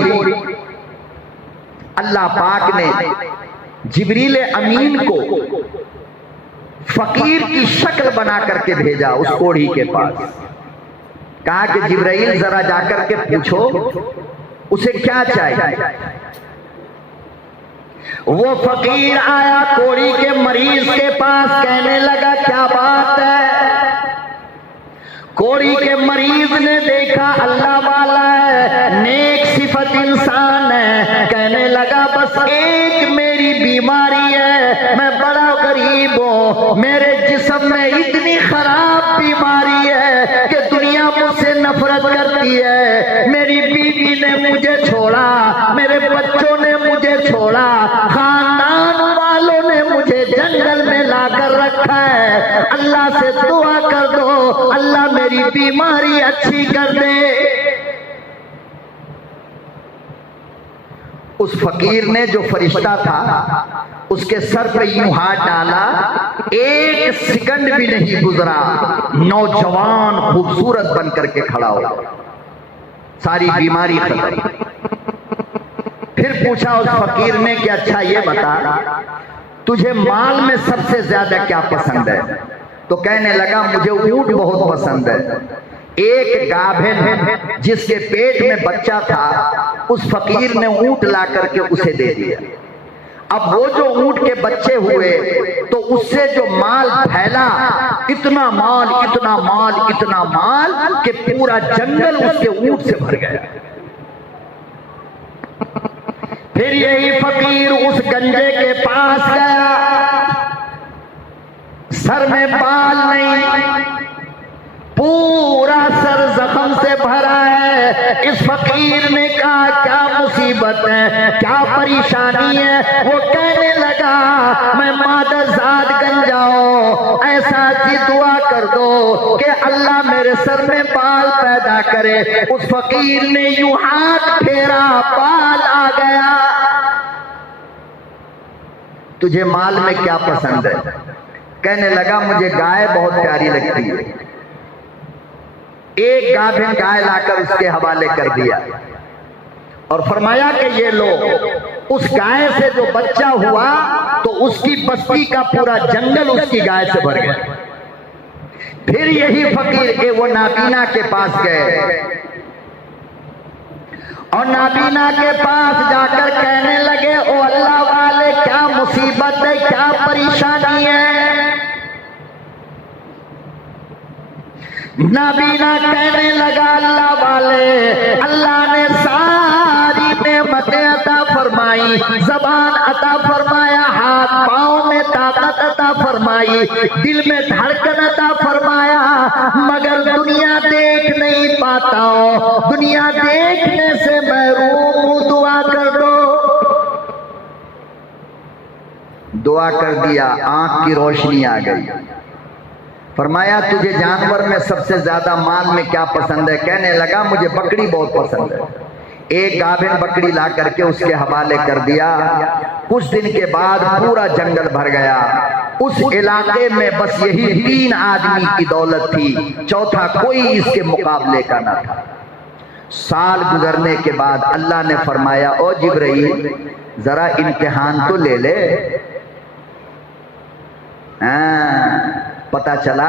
अल्लाह पाक ने जिब्रील अमीन को फकीर की शक्ल बना करके भेजा उस कोढ़ी के पास। कहा कि जिब्राइल जरा जाकर के पूछो उसे क्या चाहिए। वो फकीर आया कोढ़ी के मरीज के पास, कहने लगा क्या बात है। कोढ़ी के मरीज ने देखा अल्लाह वाला है, नेक सिफत इंसान है, कहने लगा बस एक मेरी बीमारी है, मैं बड़ा गरीब हूं, मेरे जिस्म में इतनी खराब बीमारी है कि दुनिया मुझसे नफरत करती है। मेरी बीवी ने मुझे छोड़ा, मेरे बच्चों ने मुझे छोड़ा, खानदान वालों ने मुझे जंगल में लाकर रखा है। अल्लाह से दुआ कर दो, अल्लाह मेरी बीमारी अच्छी कर दे। उस फकीर ने, जो फरिश्ता था, उसके सर पे यूं हाथ डाला, एक सेकंड भी नहीं गुजरा, नौजवान खूबसूरत बन करके खड़ा हो, सारी बीमारी खत्म। फिर पूछा उस फकीर ने कि अच्छा ये बता, तुझे माल में सबसे ज्यादा क्या पसंद है? तो कहने लगा मुझे ऊंट बहुत पसंद है। एक गाभिन जिसके पेट में बच्चा था, उस फकीर ने ऊंट ला करके उसे दे दिया। अब वो जो ऊंट के बच्चे हुए तो उससे जो माल फैला, इतना माल इतना माल इतना माल कि पूरा जंगल उसके ऊंट से भर गया। फिर यही फकीर उस गंजे के पास गया, सर में बाल नहीं, पूरा सर जख्म से भरा है। इस फकीर ने कहा क्या मुसीबत है, क्या परेशानी है? वो कहने लगा मैं मादरजाद गंजाओ, ऐसा जी दुआ कर दो कि अल्लाह मेरे सर में बाल पैदा करे। उस फकीर ने यूं हाथ फेरा, बाल आ गया। तुझे माल में क्या पसंद है? कहने लगा मुझे गाय बहुत प्यारी लगती है। एक गाभिन गाय लाकर उसके हवाले कर दिया और फरमाया कि ये लो। उस गाय से जो बच्चा हुआ तो उसकी बस्ती का पूरा जंगल उसकी गाय से भर गया। फिर यही फकीर के वो नाबीना के पास गए और नाबीना के पास जाकर कहने लगे ओ अल्लाह वाले, क्या मुसीबत है, क्या परेशानी है? नाबीना कहने लगा अल्लाह वाले, अल्लाह ने सारी नेमतें अता फरमाई, जबान अता फरमाया, हाथ पांव में ताकत अता फरमाई, दिल में धड़कन अता फरमाया, मगर दुनिया देख नहीं पाता हूं, दुनिया देखने से महरूम हूं, दुआ कर दो। दुआ कर दिया, आंख की रोशनी आ गई। फरमाया तुझे जानवर में सबसे ज्यादा माल में क्या पसंद है? कहने लगा मुझे बकरी बहुत पसंद है। एक गाभिन बकरी ला करके उसके हवाले कर दिया। कुछ दिन के बाद पूरा जंगल भर गया। उस इलाके में बस यही 3 आदमी की दौलत थी, चौथा कोई इसके मुकाबले का ना था। साल गुजरने के बाद अल्लाह ने फरमाया ओ जिब्राइल जरा इम्तिहान तो ले ले। पता चला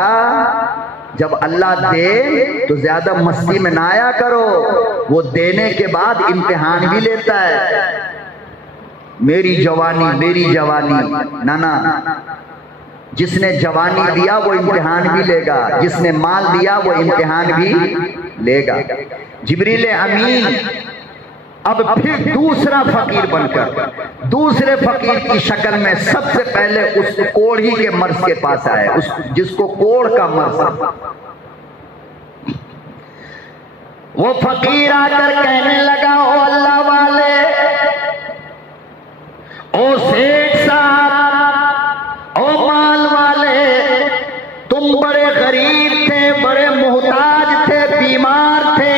जब अल्लाह दे तो ज्यादा मस्ती में ना आया करो, वो देने के बाद इम्तिहान भी लेता है। मेरी जवानी ना, जिसने जवानी दिया वो इम्तिहान भी लेगा, जिसने माल दिया वो इम्तिहान भी लेगा। जिब्रील अमीन अब फिर दूसरा फकीर बनकर दूसरे फकीर की शक्ल में सबसे पहले उस कोढ़ी के मर्ज के पास आए, उस जिसको कोढ़ का मर्ज। वो फकीर आकर कहने लगा ओ अल्लाह वाले, ओ सेठ साहब, ओ माल वाले, तुम बड़े गरीब थे, बड़े मोहताज थे, बीमार थे,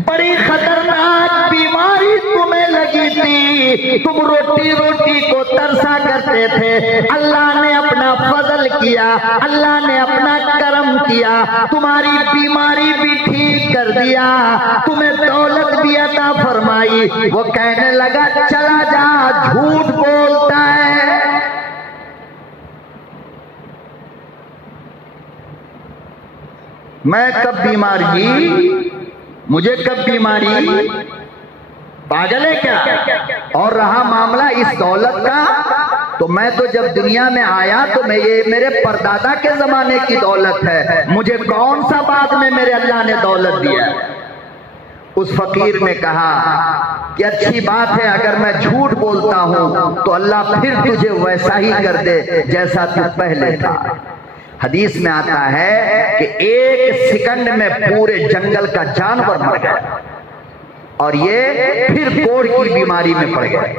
बड़ी खतरनाक बीमारी तुम्हें लगी थी, तुम रोटी रोटी को तरसा करते थे। अल्लाह ने अपना फजल किया, अल्लाह ने अपना करम किया, तुम्हारी बीमारी भी ठीक कर दिया, तुम्हें दौलत भी अता फरमाई। वो कहने लगा चला जा, झूठ बोलता है। मैं कब बीमार जी, मुझे कब बीमारी, पागल है क्या? और रहा मामला इस दौलत का, तो मैं तो जब दुनिया में आया तो मैं ये मेरे परदादा के जमाने की दौलत है, मुझे कौन सा बाद में मेरे अल्लाह ने दौलत दिया। उस फकीर ने कहा कि अच्छी बात है, अगर मैं झूठ बोलता हूं तो अल्लाह फिर तुझे वैसा ही कर दे जैसा तू पहले था। हदीस में आता है कि 1 सेकंड में पूरे जंगल का जानवर मर गया और ये फिर कोढ़ की बीमारी में पड़ गए।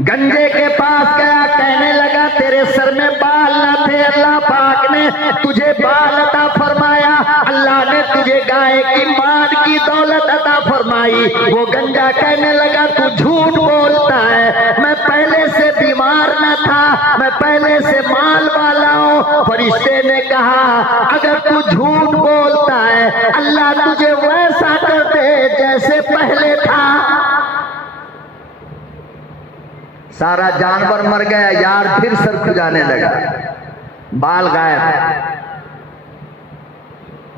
गंजे के पास गया, कहने लगा तेरे सर में बाल न थे, अल्लाह पाक ने तुझे बाल अता फरमाया, अल्लाह ने तुझे गाय की माल की दौलत अता फरमाई। वो गंजा कहने लगा तू झूठ बोलता है, मैं पहले से बीमार न था, मैं पहले से माल वाला हूँ। फरिश्ते ने कहा अगर तू झूठ बोलता है अल्लाह तुझे वैसा कर दे जैसे पहले था। सारा जानवर मर गया, यार फिर सर खुजाने लगा, बाल गायब।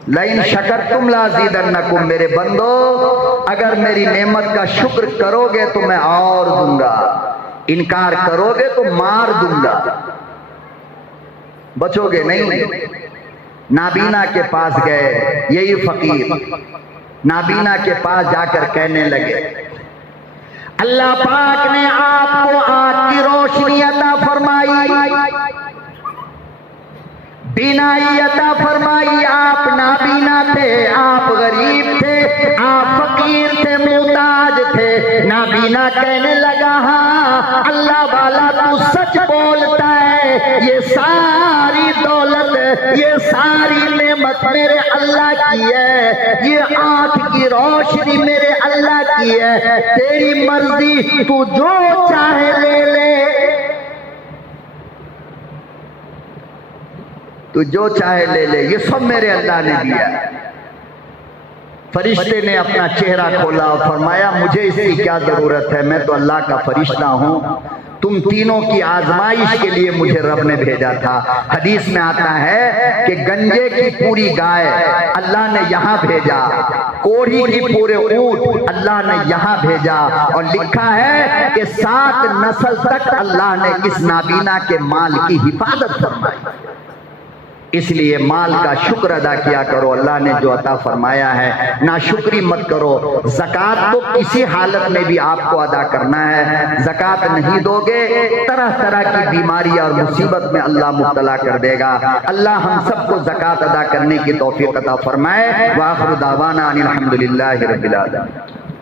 लइन शकरतुम लाज़ीदन्नकुम, मेरे बंदो अगर मेरी नेमत का शुक्र करोगे तो मैं और दूंगा, इनकार करोगे तो मार दूंगा, बचोगे नहीं। नाबीना के पास गए, यही फकीर नाबीना के पास जाकर कहने लगे, अल्लाह पाक ने आपको आँख की रोशनी अता फरमाई, बीनाई अता फरमाई, आप नाबीना थे, आप गरीब थे, आप फकीर थे, मुहताज थे। नाबीना कहने लगा, हाँ अल्लाह वाला तू सच बोलता है, ये सारी दौलत, ये सारी नेमत मेरे अल्लाह की है, ये आँख की रोशनी मेरे अल्लाह की है, तेरी मर्जी, तू जो चाहे ले ले, तू जो चाहे ले ले, ये सब मेरे अल्लाह ने दिया। फरिश्ते ने अपना चेहरा खोला और फरमाया, मुझे इसकी क्या जरूरत है, मैं तो अल्लाह का फरिश्ता हूं, तुम तीनों की आजमाइश के लिए मुझे रब ने भेजा था। हदीस में आता है कि गंजे की पूरी गाय अल्लाह ने यहाँ भेजा, कोढ़ी की पूरे ऊंट अल्लाह ने यहाँ भेजा, और लिखा है कि 7 नस्ल तक अल्लाह ने इस नाबीना के माल की हिफाजत फरमाई। इसलिए माल का शुक्र अदा किया करो, अल्लाह ने जो अता फरमाया है, ना शुक्री मत करो। ज़कात तो किसी हालत में भी आपको अदा करना है, ज़कात नहीं दोगे तरह तरह की बीमारी और मुसीबत में अल्लाह मुब्तला कर देगा। अल्लाह हम सबको ज़कात अदा करने की तौफीक अता फरमाए। व आखिर दावाना अनिल हम्दुलिल्लाहि रब्बिल आलमीन।